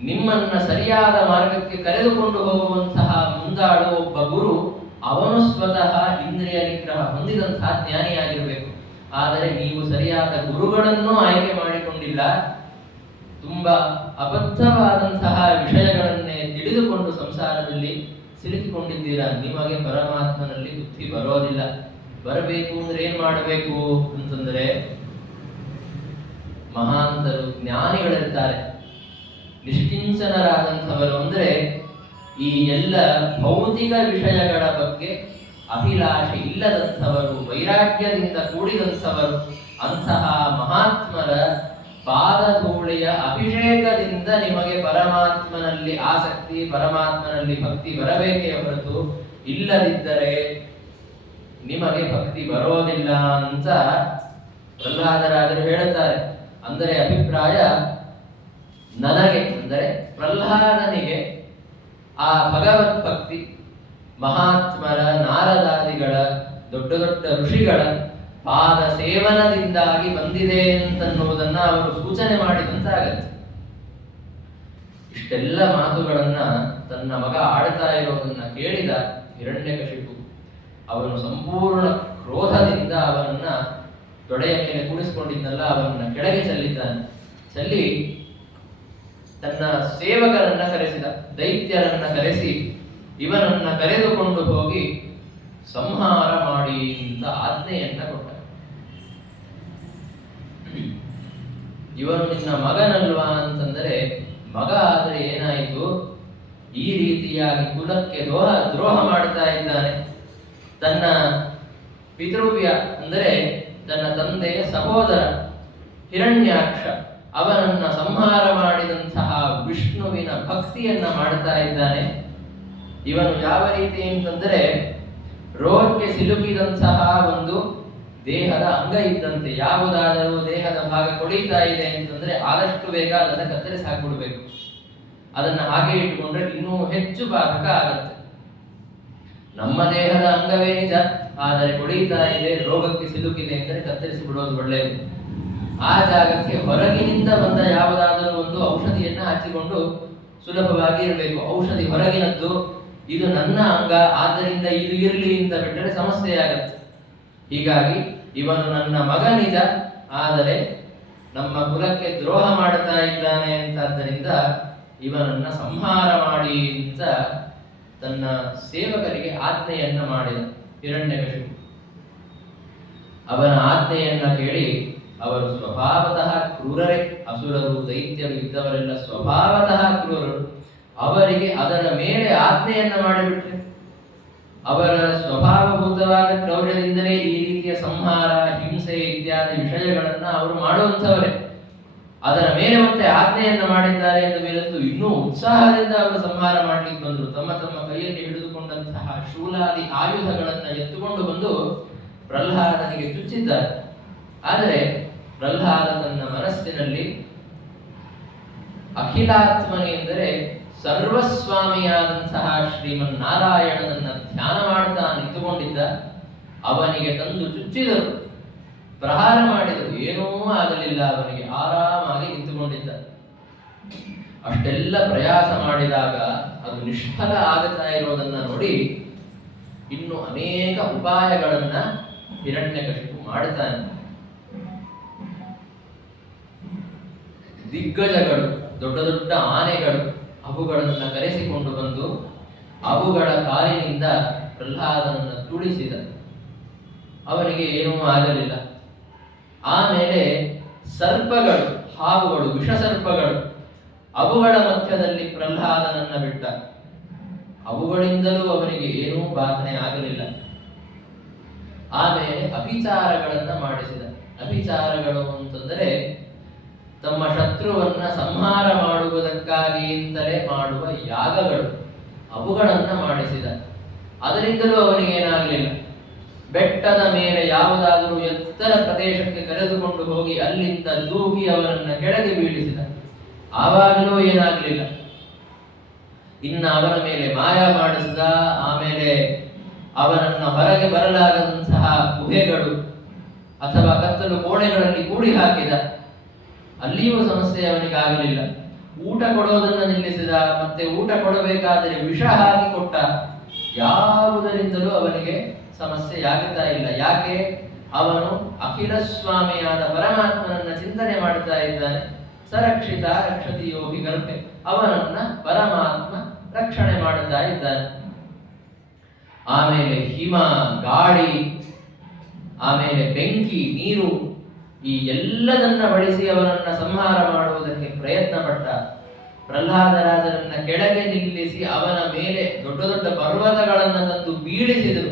ನಿಮ್ಮನ್ನ ಸರಿಯಾದ ಮಾರ್ಗಕ್ಕೆ ಕರೆದುಕೊಂಡು ಹೋಗುವಂತಹ ಮುಂದಾಳು ಒಬ್ಬ ಗುರು ಅವನು ಸ್ವತಃ ಇಂದ್ರಿಯ ನಿಗ್ರಹ ಹೊಂದಿದಂತಹ ಜ್ಞಾನಿಯಾಗಿರಬೇಕು. ಆದರೆ ನೀವು ಸರಿಯಾದ ಗುರುಗಳನ್ನು ಆಯ್ಕೆ ಮಾಡಿಕೊಂಡಿಲ್ಲ, ತುಂಬಾ ಅಬದ್ಧವಾದಂತಹ ವಿಷಯಗಳನ್ನೇ ತಿಳಿದುಕೊಂಡು ಸಂಸಾರದಲ್ಲಿ ಸಿಲುಕಿಕೊಂಡಿದ್ದೀರಾ. ನಿಮಗೆ ಪರಮಾತ್ಮನಲ್ಲಿ ಬುದ್ಧಿ ಬರೋದಿಲ್ಲ. ಬರಬೇಕು ಅಂದ್ರೆ ಏನ್ ಮಾಡಬೇಕು ಅಂತಂದ್ರೆ, ಮಹಾಂತರು ಜ್ಞಾನಿಗಳಿರ್ತಾರೆ, ನಿಷ್ಕಿಂಚನರಾದಂಥವರು. ಅಂದ್ರೆ ಈ ಎಲ್ಲ ಭೌತಿಕ ವಿಷಯಗಳ ಬಗ್ಗೆ ಅಭಿಲಾಷೆ ಇಲ್ಲದಂಥವರು, ವೈರಾಗ್ಯದಿಂದ ಕೂಡಿದಂಥವರು. ಅಂತಹ ಮಹಾತ್ಮರ ಪಾದಧೂಳಿಯ ಅಭಿಷೇಕದಿಂದ ನಿಮಗೆ ಪರಮಾತ್ಮನಲ್ಲಿ ಆಸಕ್ತಿ, ಪರಮಾತ್ಮನಲ್ಲಿ ಭಕ್ತಿ ಬರಬೇಕೇ ಹೊರತು ಇಲ್ಲದಿದ್ದರೆ ನಿಮಗೆ ಭಕ್ತಿ ಬರೋದಿಲ್ಲ ಅಂತ ಪ್ರಹ್ಲಾದರಾಜರು ಹೇಳುತ್ತಾರೆ. ಅಂದರೆ ಅಭಿಪ್ರಾಯ, ನನಗೆ ಅಂದರೆ ಪ್ರಹ್ಲಾದನಿಗೆ ಆ ಭಗವತ್ ಭಕ್ತಿ ಮಹಾತ್ಮರ, ನಾರದಾದಿಗಳ, ದೊಡ್ಡ ದೊಡ್ಡ ಋಷಿಗಳ ಪಾದ ಸೇವನದಿಂದಾಗಿ ಬಂದಿದೆ ಅಂತನ್ನುವುದನ್ನ ಅವರು ಸೂಚನೆ ಮಾಡಿದಂತಾಗತ್ತೆ. ಇಷ್ಟೆಲ್ಲ ಮಾತುಗಳನ್ನ ತನ್ನ ಮಗ ಆಡ್ತಾ ಇರೋದನ್ನ ಕೇಳಿದ ಹಿರಣ್ಯಕಶಿಪು ಅವನು ಸಂಪೂರ್ಣ ಕ್ರೋಧದಿಂದ ಅವನನ್ನ ತೊಡೆಯ ಮೇಲೆ ಕೂಡಿಸಿಕೊಂಡಿದ್ದಲ್ಲ, ಅವನನ್ನ ಕೆಳಗೆ ಚೆಲ್ಲಿದ್ದಾನೆ. ಚೆಲ್ಲಿ ತನ್ನ ಸೇವಕರನ್ನ ಕರೆಸಿದ, ದೈತ್ಯರನ್ನ ಕರೆಸಿ ಇವನನ್ನ ಕರೆದುಕೊಂಡು ಹೋಗಿ ಸಂಹಾರ ಮಾಡಿ ಅಂತ ಆಜ್ಞೆಯನ್ನ ಕೊಟ್ಟ. ಇವನು ನಿನ್ನ ಮಗನಲ್ವಾ ಅಂತಂದರೆ, ಮಗ ಆದ್ರೆ ಏನಾಯಿತು, ಈ ರೀತಿಯಾಗಿ ಕುಲಕ್ಕೆ ದ್ರೋಹ ಮಾಡ್ತಾ ಇದ್ದಾನೆ. ತನ್ನ ಪಿತೃವ್ಯ ಅಂದರೆ ತನ್ನ ತಂದೆಯ ಸಹೋದರ ಹಿರಣ್ಯಾಕ್ಷ, ಅವನನ್ನ ಸಂಹಾರ ಮಾಡಿದಂತಹ ವಿಷ್ಣುವಿನ ಭಕ್ತಿಯನ್ನ ಮಾಡ್ತಾ ಇದ್ದಾನೆ. ಇವನು ಯಾವ ರೀತಿ ಅಂತಂದರೆ, ರೋಗಕ್ಕೆ ಸಿಲುಕಿದಂತಹ ಒಂದು ದೇಹದ ಅಂಗ ಇದ್ದಂತೆ. ಯಾವುದಾದರೂ ದೇಹದ ಭಾಗ ಕೊಡೀತಾ ಇದೆ ಅಂತಂದ್ರೆ ಆದಷ್ಟು ಬೇಗ ಅದನ್ನ ಕತ್ತರಿಸಿ ಹಾಕಿಬಿಡ್ಬೇಕು. ಅದನ್ನ ಹಾಗೆ ಇಟ್ಟುಕೊಂಡ್ರೆ ಇನ್ನೂ ಹೆಚ್ಚು ಬಾಧಕ ಆಗತ್ತೆ. ನಮ್ಮ ದೇಹದ ಅಂಗವೇ ನಿಜ, ಆದರೆ ಕೊಡೀತಾ ಇದೆ, ರೋಗಕ್ಕೆ ಸಿಲುಕಿದೆ ಅಂದರೆ ಕತ್ತರಿಸಿ ಬಿಡೋದು ಒಳ್ಳೆಯದು. ಆ ಜಾಗಕ್ಕೆ ಹೊರಗಿನಿಂದ ಬಂದ ಯಾವುದಾದರೂ ಒಂದು ಔಷಧಿಯನ್ನ ಹಚ್ಚಿಕೊಂಡು ಸುಲಭವಾಗಿ ಇರಬೇಕು. ಔಷಧಿ ಹೊರಗಿನದ್ದು, ಇದು ನನ್ನ ಅಂಗ ಆದ್ದರಿಂದ ಇದು ಇರಲಿ ಅಂತ ಬಿಟ್ಟರೆ ಸಮಸ್ಯೆ ಆಗತ್ತೆ. ಹೀಗಾಗಿ ಇವನು ನನ್ನ ಮಗ ನಿಜ, ಆದರೆ ನಮ್ಮ ಕುಲಕ್ಕೆ ದ್ರೋಹ ಮಾಡ್ತಾ ಇದ್ದಾನೆ ಅಂತಾದ್ದರಿಂದ ಇವನನ್ನ ಸಂಹಾರ ಮಾಡಿ ಅಂತ ತನ್ನ ಸೇವಕರಿಗೆ ಆಜ್ಞೆಯನ್ನ ಮಾಡಿದ ಹಿರಣ್ಯಕಶಿಪು. ಅವನ ಆಜ್ಞೆಯನ್ನ ಕೇಳಿ ಅವರು ಸ್ವಭಾವತಃ ಕ್ರೂರರೇ. ಅಸುರರು, ದೈತ್ಯರು ಇದ್ದವರೆಲ್ಲ ಸ್ವಭಾವತಃ ಕ್ರೂರರು. ಅವರಿಗೆ ಅದರ ಮೇಲೆ ಆಜ್ಞೆಯನ್ನ ಮಾಡಿಬಿಟ್ರೆ ಅವರ ಸ್ವಭಾವಭೂತವಾದ ಕ್ರೌರ್ಯದಿಂದಲೇ ಈ ರೀತಿಯ ಸಂಹಾರ, ಹಿಂಸೆ ಇತ್ಯಾದಿ ವಿಷಯಗಳನ್ನ ಅವರು ಮಾಡುವಂಥವರೇ. ಅದರ ಮೇಲೆ ಮತ್ತೆ ಆಜ್ಞೆಯನ್ನ ಮಾಡಿದ್ದಾರೆ ಎಂದ ಮೇಲಂತೂ ಇನ್ನೂ ಉತ್ಸಾಹದಿಂದ ಅವರು ಸಂಹಾರ ಮಾಡಲಿಕ್ಕೆ ಬಂದರು. ತಮ್ಮ ತಮ್ಮ ಕೈಯಲ್ಲಿ ಹಿಡಿದುಕೊಂಡಂತಹ ಶೂಲಾದಿ ಆಯುಧಗಳನ್ನ ಎತ್ತುಕೊಂಡು ಬಂದು ಪ್ರಹ್ಲಾದನಿಗೆ ಚುಚ್ಚಿದ್ದಾರೆ. ಆದರೆ ಪ್ರಹ್ಲಾದ ತನ್ನ ಮನಸ್ಸಿನಲ್ಲಿ ಅಖಿಲಾತ್ಮನೆ ಎಂದರೆ ಸರ್ವಸ್ವಾಮಿಯಾದಂತಹ ಶ್ರೀಮನ್ನಾರಾಯಣನನ್ನ ಧ್ಯಾನ ಮಾಡ್ತಾ ನಿಂತುಕೊಂಡಿದ್ದ. ಅವನಿಗೆ ತಂದು ಚುಚ್ಚಿದರು, ಪ್ರಹಾರ ಮಾಡಿದರು, ಏನೂ ಆಗಲಿಲ್ಲ. ಅವನಿಗೆ ಆರಾಮಾಗಿ ನಿಂತುಕೊಂಡಿದ್ದ. ಅಷ್ಟೆಲ್ಲ ಪ್ರಯಾಸ ಮಾಡಿದಾಗ ಅದು ನಿಷ್ಫಲ ಆಗುತ್ತಾ ಇರೋದನ್ನ ನೋಡಿ ಇನ್ನು ಅನೇಕ ಉಪಾಯಗಳನ್ನ ಹಿರಣ್ಯಕಶಿಪು ಮಾಡುತ್ತಾನೆ. ದಿಗ್ಗಜಗಳು, ದೊಡ್ಡ ದೊಡ್ಡ ಆನೆಗಳು, ಅವುಗಳನ್ನು ಕರೆಸಿಕೊಂಡು ಬಂದು ಅವುಗಳ ಕಾಲಿನಿಂದ ಪ್ರಹ್ಲಾದನನ್ನು ತುಳಿಸಿದ. ಅವನಿಗೆ ಏನೂ ಆಗಲಿಲ್ಲ. ಆಮೇಲೆ ಸರ್ಪಗಳು, ಹಾವುಗಳು, ವಿಷಸರ್ಪಗಳು, ಅವುಗಳ ಮಧ್ಯದಲ್ಲಿ ಪ್ರಹ್ಲಾದನನ್ನ ಬಿಟ್ಟ. ಅವುಗಳಿಂದಲೂ ಅವನಿಗೆ ಏನೂ ಬಾಧನೆ ಆಗಲಿಲ್ಲ. ಆಮೇಲೆ ಅಭಿಚಾರಗಳನ್ನ ಮಾಡಿಸಿದ. ಅಭಿಚಾರಗಳು ಅಂತಂದರೆ ತಮ್ಮ ಶತ್ರುವನ್ನ ಸಂಹಾರ ಮಾಡುವುದಕ್ಕಾಗಿ ಅಂತಲೇ ಮಾಡುವ ಯಾಗಗಳು, ಅವುಗಳನ್ನ ಮಾಡಿಸಿದ. ಅದರಿಂದಲೂ ಅವನಿಗೇನಾಗಲಿಲ್ಲ. ಬೆಟ್ಟದ ಮೇಲೆ ಯಾವುದಾದರೂ ಎತ್ತರ ಪ್ರದೇಶಕ್ಕೆ ಕರೆದುಕೊಂಡು ಹೋಗಿ ಅಲ್ಲಿಂದ ದೂಕಿ ಅವರನ್ನ ಕೆಳಗೆ ಬೀಳಿಸಿದ. ಆವಾಗಲೂ ಏನಾಗಲಿಲ್ಲ. ಇನ್ನು ಅವನ ಮೇಲೆ ಮಾಯ ಮಾಡಿಸಿದ. ಆಮೇಲೆ ಅವನನ್ನ ಹೊರಗೆ ಬರಲಾಗದಂತಹ ಗುಹೆಗಳು ಅಥವಾ ಕತ್ತಲು ಕೋಣೆಗಳಲ್ಲಿ ಕೂಡಿ ಹಾಕಿದ. ಅಲ್ಲಿಯೂ ಸಮಸ್ಯೆ ಅವನಿಗಾಗಲಿಲ್ಲ. ಊಟ ಕೊಡೋದನ್ನ ನಿಲ್ಲಿಸಿದ. ಮತ್ತೆ ಊಟ ಕೊಡಬೇಕಾದರೆ ವಿಷ ಹಾಕಿ ಕೊಟ್ಟ. ಯಾವ ಯಾವುದರಿಂದಲೂ ಅವನಿಗೆ ಸಮಸ್ಯೆಯಾಗುತ್ತಾ ಇಲ್ಲ. ಯಾಕೆ? ಅವನು ಅಖಿಲ ಸ್ವಾಮಿಯಾದ ಪರಮಾತ್ಮನನ್ನ ಚಿಂತನೆ ಮಾಡ್ತಾ ಇದ್ದಾನೆ. ಸರಕ್ಷಿತ ರಕ್ಷತಿ ಯೋಗಿ ಗರ್ಭೆ, ಅವನನ್ನ ಪರಮಾತ್ಮ ರಕ್ಷಣೆ ಮಾಡುತ್ತಾ ಇದ್ದಾನೆ. ಆಮೇಲೆ ಹಿಮ, ಗಾಳಿ, ಆಮೇಲೆ ಬೆಂಕಿ, ನೀರು, ಈ ಎಲ್ಲದನ್ನ ಬಳಸಿ ಅವನನ್ನ ಸಂಹಾರ ಮಾಡುವುದಕ್ಕೆ ಪ್ರಯತ್ನ ಪಟ್ಟ. ಪ್ರಹ್ಲಾದರಾಜರನ್ನ ಕೆಳಗೆ ನಿಲ್ಲಿಸಿ ಅವನ ಮೇಲೆ ದೊಡ್ಡ ದೊಡ್ಡ ಪರ್ವತಗಳನ್ನು ತಂದು ಬೀಳಿಸಿದರು.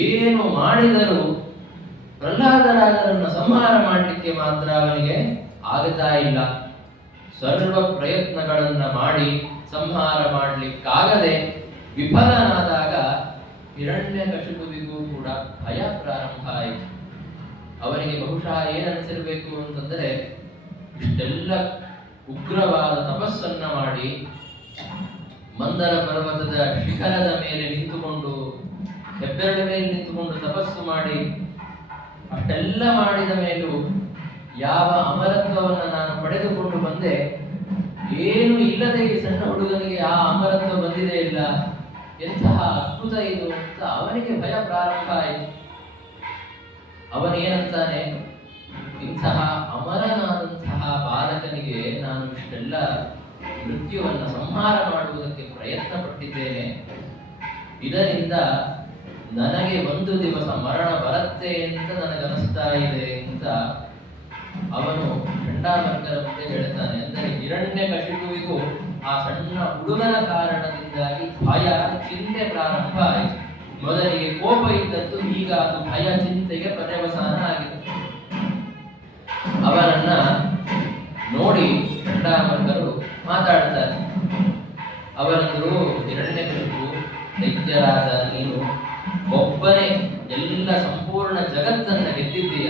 ಏನು ಮಾಡಿದರೂ ಪ್ರಹ್ಲಾದರಾಜರನ್ನ ಸಂಹಾರ ಮಾಡಲಿಕ್ಕೆ ಮಾತ್ರ ಅವನಿಗೆ ಆಗುತ್ತಾ ಇಲ್ಲ. ಸರ್ವ ಪ್ರಯತ್ನಗಳನ್ನ ಮಾಡಿ ಸಂಹಾರ ಮಾಡಲಿಕ್ಕಾಗದೆ ವಿಫಲನಾದಾಗ ಹಿರಣ್ಯಕಶಿಪುವಿಗೂ ಕೂಡ ಭಯ ಪ್ರಾರಂಭ ಆಯಿತು. ಅವನಿಗೆ ಬಹುಶಃ ಏನನ್ನಿಸಿರಬೇಕು ಅಂತಂದರೆ, ಇಷ್ಟೆಲ್ಲ ಉಗ್ರವಾದ ತಪಸ್ಸನ್ನ ಮಾಡಿ ಮಂದರ ಪರ್ವತದ ಶಿಖರದ ಮೇಲೆ ನಿಂತುಕೊಂಡು, ಹೆಬ್ಬೆರಡ ಮೇಲೆ ನಿಂತುಕೊಂಡು ತಪಸ್ಸು ಮಾಡಿ ಅಷ್ಟೆಲ್ಲ ಮಾಡಿದ ಮೇಲೂ ಯಾವ ಅಮರತ್ವವನ್ನು ನಾನು ಪಡೆದುಕೊಂಡು ಬಂದೆ, ಏನು ಇಲ್ಲದೆ ಈ ಸಣ್ಣ ಹುಡುಗನಿಗೆ ಆ ಅಮರತ್ವ ಬಂದಿದೆ ಇಲ್ಲ, ಎಂತಹ ಅದ್ಭುತ ಇದು ಅಂತ ಅವನಿಗೆ ಭಯ ಪ್ರಾರಂಭ ಆಯಿತು. ಅವನೇನಂತಾನೆ, ಇಂತಹ ಅಮರನಾದಂತಹ ಬಾಲಕನಿಗೆ ನಾನು ಇಷ್ಟೆಲ್ಲ ಮೃತ್ಯುವನ್ನು ಸಂಹಾರ ಮಾಡುವುದಕ್ಕೆ ಪ್ರಯತ್ನ ಪಟ್ಟಿದ್ದೇನೆ, ಇದರಿಂದ ನನಗೆ ಒಂದು ದಿವಸ ಮರಣ ಬರುತ್ತೆ ಅಂತ ನನಗನಿಸ್ತಾ ಇದೆ ಅಂತ ಅವನು ಚಂಡಾಮರ್ಕರ ಮುಂದೆ ಹೇಳ್ತಾನೆ. ಅಂದರೆ ಹಿರಣ್ಯಕಶಿಪುವಿಗೂ ಆ ಸಣ್ಣ ಹುಡುಗನ ಕಾರಣದಿಂದಾಗಿ ಭಯ, ಚಿಂತೆ ಪ್ರಾರಂಭ ಆಯಿತು. ಮೊದಲಿಗೆ ಕೋಪ ಇದ್ದದ್ದು ಈಗ ಅದು ಭಯ, ಚಿಂತೆಗೆ ಪರ್ಯವಸಾನ ಆಗಿದೆ. ಅವನನ್ನ ನೋಡಿ ಚಂಡಾಮರ್ಕರು ಮಾತಾಡ್ತಾರೆ. ಅವರಂದ್ರು, ಹಿರಣ್ಯಕಶಿಪು, ದೈತ್ಯರಾದ ನೀನು ಒಬ್ಬನೇ ಎಲ್ಲ ಸಂಪೂರ್ಣ ಜಗತ್ತನ್ನ ಗೆದ್ದಿದ್ದೀಯ,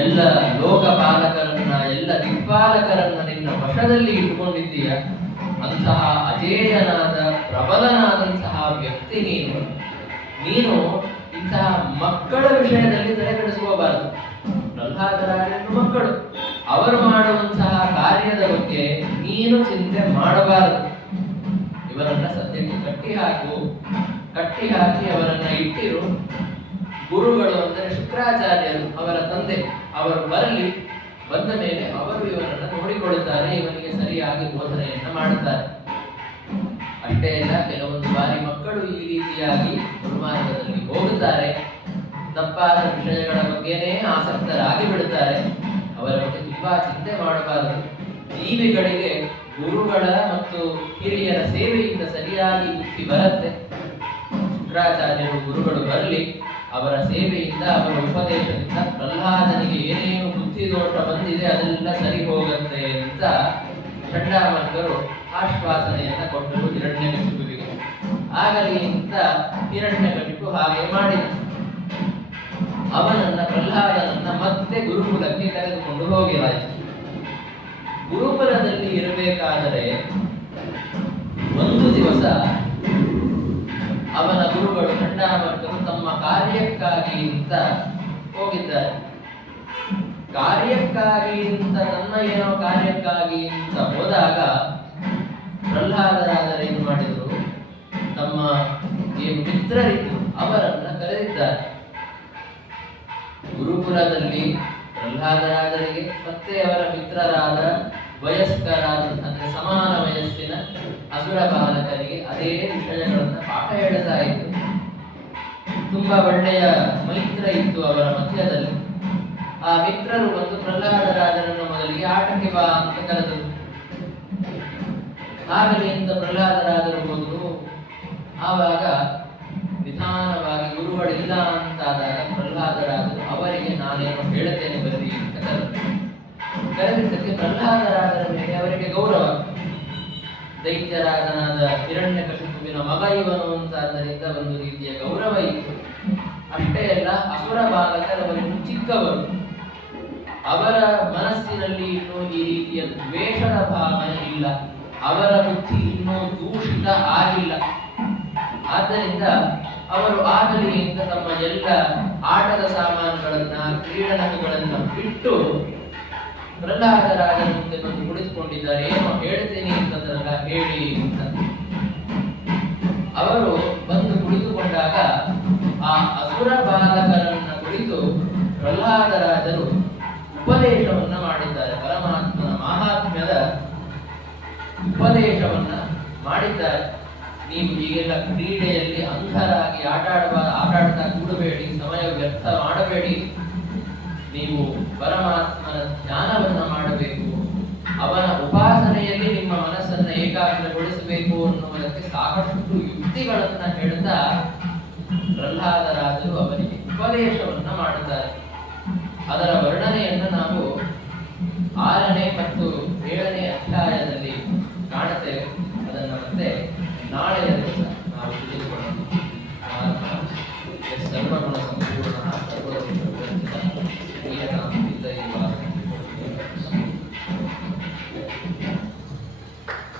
ಎಲ್ಲ ಲೋಕಪಾಲಕರನ್ನ, ಎಲ್ಲ ದಿಕ್ಪಾಲಕರನ್ನ ನಿನ್ನ ವಶದಲ್ಲಿ ಇಟ್ಟುಕೊಂಡಿದ್ದೀಯ. ಅಂತಹ ಅಜೇಯನಾದ ಪ್ರಬಲನಾದಂತಹ ವ್ಯಕ್ತಿ ನೀನು ಇಂತಹ ಮಕ್ಕಳ ವಿಷಯದಲ್ಲಿ ತಲೆಕೆಡಿಸಿಕೋಬಾರದು. ಪ್ರಹ್ಲಾದರಾಜರನ್ನು ಮಕ್ಕಳು, ಅವರು ಮಾಡುವಂತಹ ಕಾರ್ಯದ ಬಗ್ಗೆ ನೀನು ಚಿಂತೆ ಮಾಡಬಾರದು. ಇವರನ್ನ ಸದ್ಯಕ್ಕೆ ಕಟ್ಟಿ ಹಾಕಿ ಅವರನ್ನ ಇಟ್ಟಿರು. ಗುರುಗಳು ಅಂದರೆ ಶುಕ್ರಾಚಾರ್ಯರು, ಅವರ ತಂದೆ, ಅವರು ಬರಲಿ, ಬಂದ ಮೇಲೆ ಅವರು ಇವರನ್ನು ನೋಡಿಕೊಳ್ಳುತ್ತಾರೆ, ಇವನಿಗೆ ಸರಿಯಾಗಿ ಬೋಧನೆಯನ್ನ ಮಾಡುತ್ತಾರೆ. ಅಷ್ಟೇ ಅಲ್ಲ, ಕೆಲವೊಂದು ಬಾರಿ ಮಕ್ಕಳು ಈ ರೀತಿಯಾಗಿ ದುರ್ಮಾರ್ಗದಲ್ಲಿ ಹೋಗುತ್ತಾರೆ, ತಪ್ಪಾದ ವಿಷಯಗಳ ಬಗ್ಗೆನೇ ಆಸಕ್ತರಾಗಿ ಬಿಡುತ್ತಾರೆ. ಅವರ ಬಗ್ಗೆ ತುಂಬಾ ಚಿಂತೆ ಮಾಡಬಾರದು. ಜೀವಿಗಳಿಗೆ ಗುರುಗಳ ಮತ್ತು ಹಿರಿಯರ ಸೇವೆಯಿಂದ ಸರಿಯಾಗಿ ಬುದ್ಧಿ ಬರುತ್ತೆ. ಶುಕ್ರಾಚಾರ್ಯರು ಗುರುಗಳು ಬರಲಿ, ಅವರ ಸೇವೆಯಿಂದ, ಅವರ ಉಪದೇಶದಿಂದ ಪ್ರಹ್ಲಾದನಿಗೆ ಏನೇನು ಬುದ್ಧಿ ದೋಷ ಬಂದಿದೆ ಅದೆಲ್ಲ ಸರಿ ಹೋಗುತ್ತೆ ಅಂತ ಚಂಡಾಮರ್ಕರು ಆಶ್ವಾಸನೆಯನ್ನ ಕೊಟ್ಟರು ಹಿರಣ್ಯಕಶಿಪುವಿಗೆ. ಆಗಲಿ ಅಂತ ಹಿರಣ್ಯಕಶಿಪು ಹಾಗೆ ಮಾಡಿದ. ಅವನನ್ನ, ಪ್ರಹ್ಲಾದನನ್ನ ಮತ್ತೆ ಗುರುಕುಲಕ್ಕೆ ಕರೆದುಕೊಂಡು ಹೋಗಿಲಾಯಿತು. ಗುರುಕುಲದಲ್ಲಿ ಇರಬೇಕಾದರೆ ಒಂದು ದಿವಸ ಅವನ ಗುರುಗಳು ಚಂಡಾಮರ್ಕರು ತಮ್ಮ ಕಾರ್ಯಕ್ಕಾಗಿ ಅಂತ ಹೋಗಿದ್ದಾರೆ. ಕಾರ್ಯಕ್ಕಾಗಿ ಅಂತ, ತನ್ನ ಏನೋ ಕಾರ್ಯಕ್ಕಾಗಿ ಅಂತ ಹೋದಾಗ ಪ್ರಹ್ಲಾದರಾಜರು ಏನು ಮಾಡಿದರು, ತಮ್ಮ ಏನು ಮಿತ್ರರಿದ್ದು ಅವರನ್ನ ಕರೆದಿದ್ದಾರೆ. ಗುರುಕುಲದಲ್ಲಿ ಪ್ರಹ್ಲಾದರಾಜರಿಗೆ ಮತ್ತೆ ಅವರ ಮಿತ್ರರಾದ ವಯಸ್ಕರಾದ, ಅಂದರೆ ಸಮಾನ ವಯಸ್ಸಿನ ಅಸುರ ಬಾಲಕರಿಗೆ ಅದೇ ವಿಷಯಗಳನ್ನ ಪಾಠ ಹೇಳ್ತಾ ಇತ್ತು. ತುಂಬಾ ಒಳ್ಳೆಯ ಮೈತ್ರ ಇತ್ತು ಅವರ ಮಧ್ಯದಲ್ಲಿ. ಆ ಮಿತ್ರರು ಬಂದು ಪ್ರಹ್ಲಾದರಾಜರನ್ನು ಮೊದಲಿಗೆ ಆಟಕ್ಕೆ ಬಾ ಅಂತ ಕರೆದರು. ಆಗಲಿ ಅಂತ ಪ್ರಹ್ಲಾದರಾಜರು ಹೋದರು. ಆವಾಗ ನಿಧಾನವಾಗಿ ಗುರುಗಳಿಲ್ಲ ಅಂತಾದಾಗ ಪ್ರಹ್ಲಾದರಾಜರು ಅವರಿಗೆ ನಾನೇನು ಹೇಳುತ್ತೇನೆ ಬರಲಿ ಅಂತ ಕರೆದಿದ್ದಕ್ಕೆ ಪ್ರಹ್ಲಾದರಾಜರ ಮೇಲೆ ಅವರಿಗೆ ಗೌರವ. ದೈತ್ಯರಾಜನಾದ ಹಿರಣ್ಯಕಶಿಪುವಿನ ಮಗ ಇವನು ಅಂತಾದ್ದರಿಂದ ಒಂದು ರೀತಿಯ ಗೌರವ ಇತ್ತು. ಅಷ್ಟೇ ಅಲ್ಲ, ಅಸುರ ಬಾಲಕರವರಿಗೂ ಚಿಕ್ಕವರು, ಅವರ ಮನಸ್ಸಿನಲ್ಲಿ ಇನ್ನೂ ಈ ರೀತಿಯ ದ್ವೇಷದ ಭಾವನೆ ಇಲ್ಲ, ಅವರ ಬುದ್ಧಿ ಇನ್ನೂ ದೂಷಿತ ಆಗಿಲ್ಲ. ಆದ್ದರಿಂದ ಅವರು ಆಗಲಿ ಅಂತ ತಮ್ಮ ಎಲ್ಲ ಆಟದ ಸಾಮಾನುಗಳನ್ನ, ಕ್ರೀಡನಕಗಳನ್ನ ಬಿಟ್ಟು ಪ್ರಹ್ಲಾದರಾಜರ ಮುಂದೆ ಬಂದು ಕುಳಿತುಕೊಂಡಿದ್ದಾರೆ. ಏನೋ ಹೇಳ್ತೀನಿ ಅಂತಂದ್ರಲ್ಲ, ಹೇಳಿ ಅಂತ. ಅವರು ಬಂದು ಕುಳಿತುಕೊಂಡಾಗ ಆ ಅಸುರ ಬಾಲಕರನ್ನ ಕುರಿತು ಪ್ರಹ್ಲಾದರಾಜರು ಉಪದೇಶವನ್ನ ಮಾಡಿದ್ದಾರೆ. ಪರಮಾತ್ಮನ ಮಹಾತ್ಮ್ಯದ ಉಪದೇಶವನ್ನ ಮಾಡಿದ್ದಾರೆ. ನೀವು ಈಗೆಲ್ಲ ಕ್ರೀಡೆಯಲ್ಲಿ ಅಂಧರಾಗಿ ಆಟಾಡ್ತಾ ಕೂಡಬೇಡಿ, ಸಮಯ ವ್ಯರ್ಥ ಮಾಡಬೇಡಿ. ನೀವು ಪರಮಾತ್ಮನ ಧ್ಯಾನವನ್ನ ಮಾಡಬೇಕು, ಅವನ ಉಪಾಸನೆಯಲ್ಲಿ ನಿಮ್ಮ ಮನಸ್ಸನ್ನ ಏಕಾಗ್ರಗೊಳಿಸಬೇಕು ಅನ್ನುವುದಕ್ಕೆ ಸಾಕಷ್ಟು ಯುಕ್ತಿಗಳನ್ನ ಹೇಳ್ತಾ ಪ್ರಹ್ಲಾದರಾಜರು ಅವರಿಗೆ ಉಪದೇಶವನ್ನ ಮಾಡುತ್ತಾರೆ. ಅದರ ವರ್ಣನೆಯನ್ನು ನಾವು 6ನೇ ಮತ್ತು 7ನೇ ಅಧ್ಯಾಯದಲ್ಲಿ ಕಾಣುತ್ತೇವೆ. ಅದನ್ನು ಮತ್ತೆ ನಾಳೆಯ ದಿವಸ ನಾವು ತಿಳಿದುಕೊಳ್ಳೋಣ. ಸರ್ವಗುಣ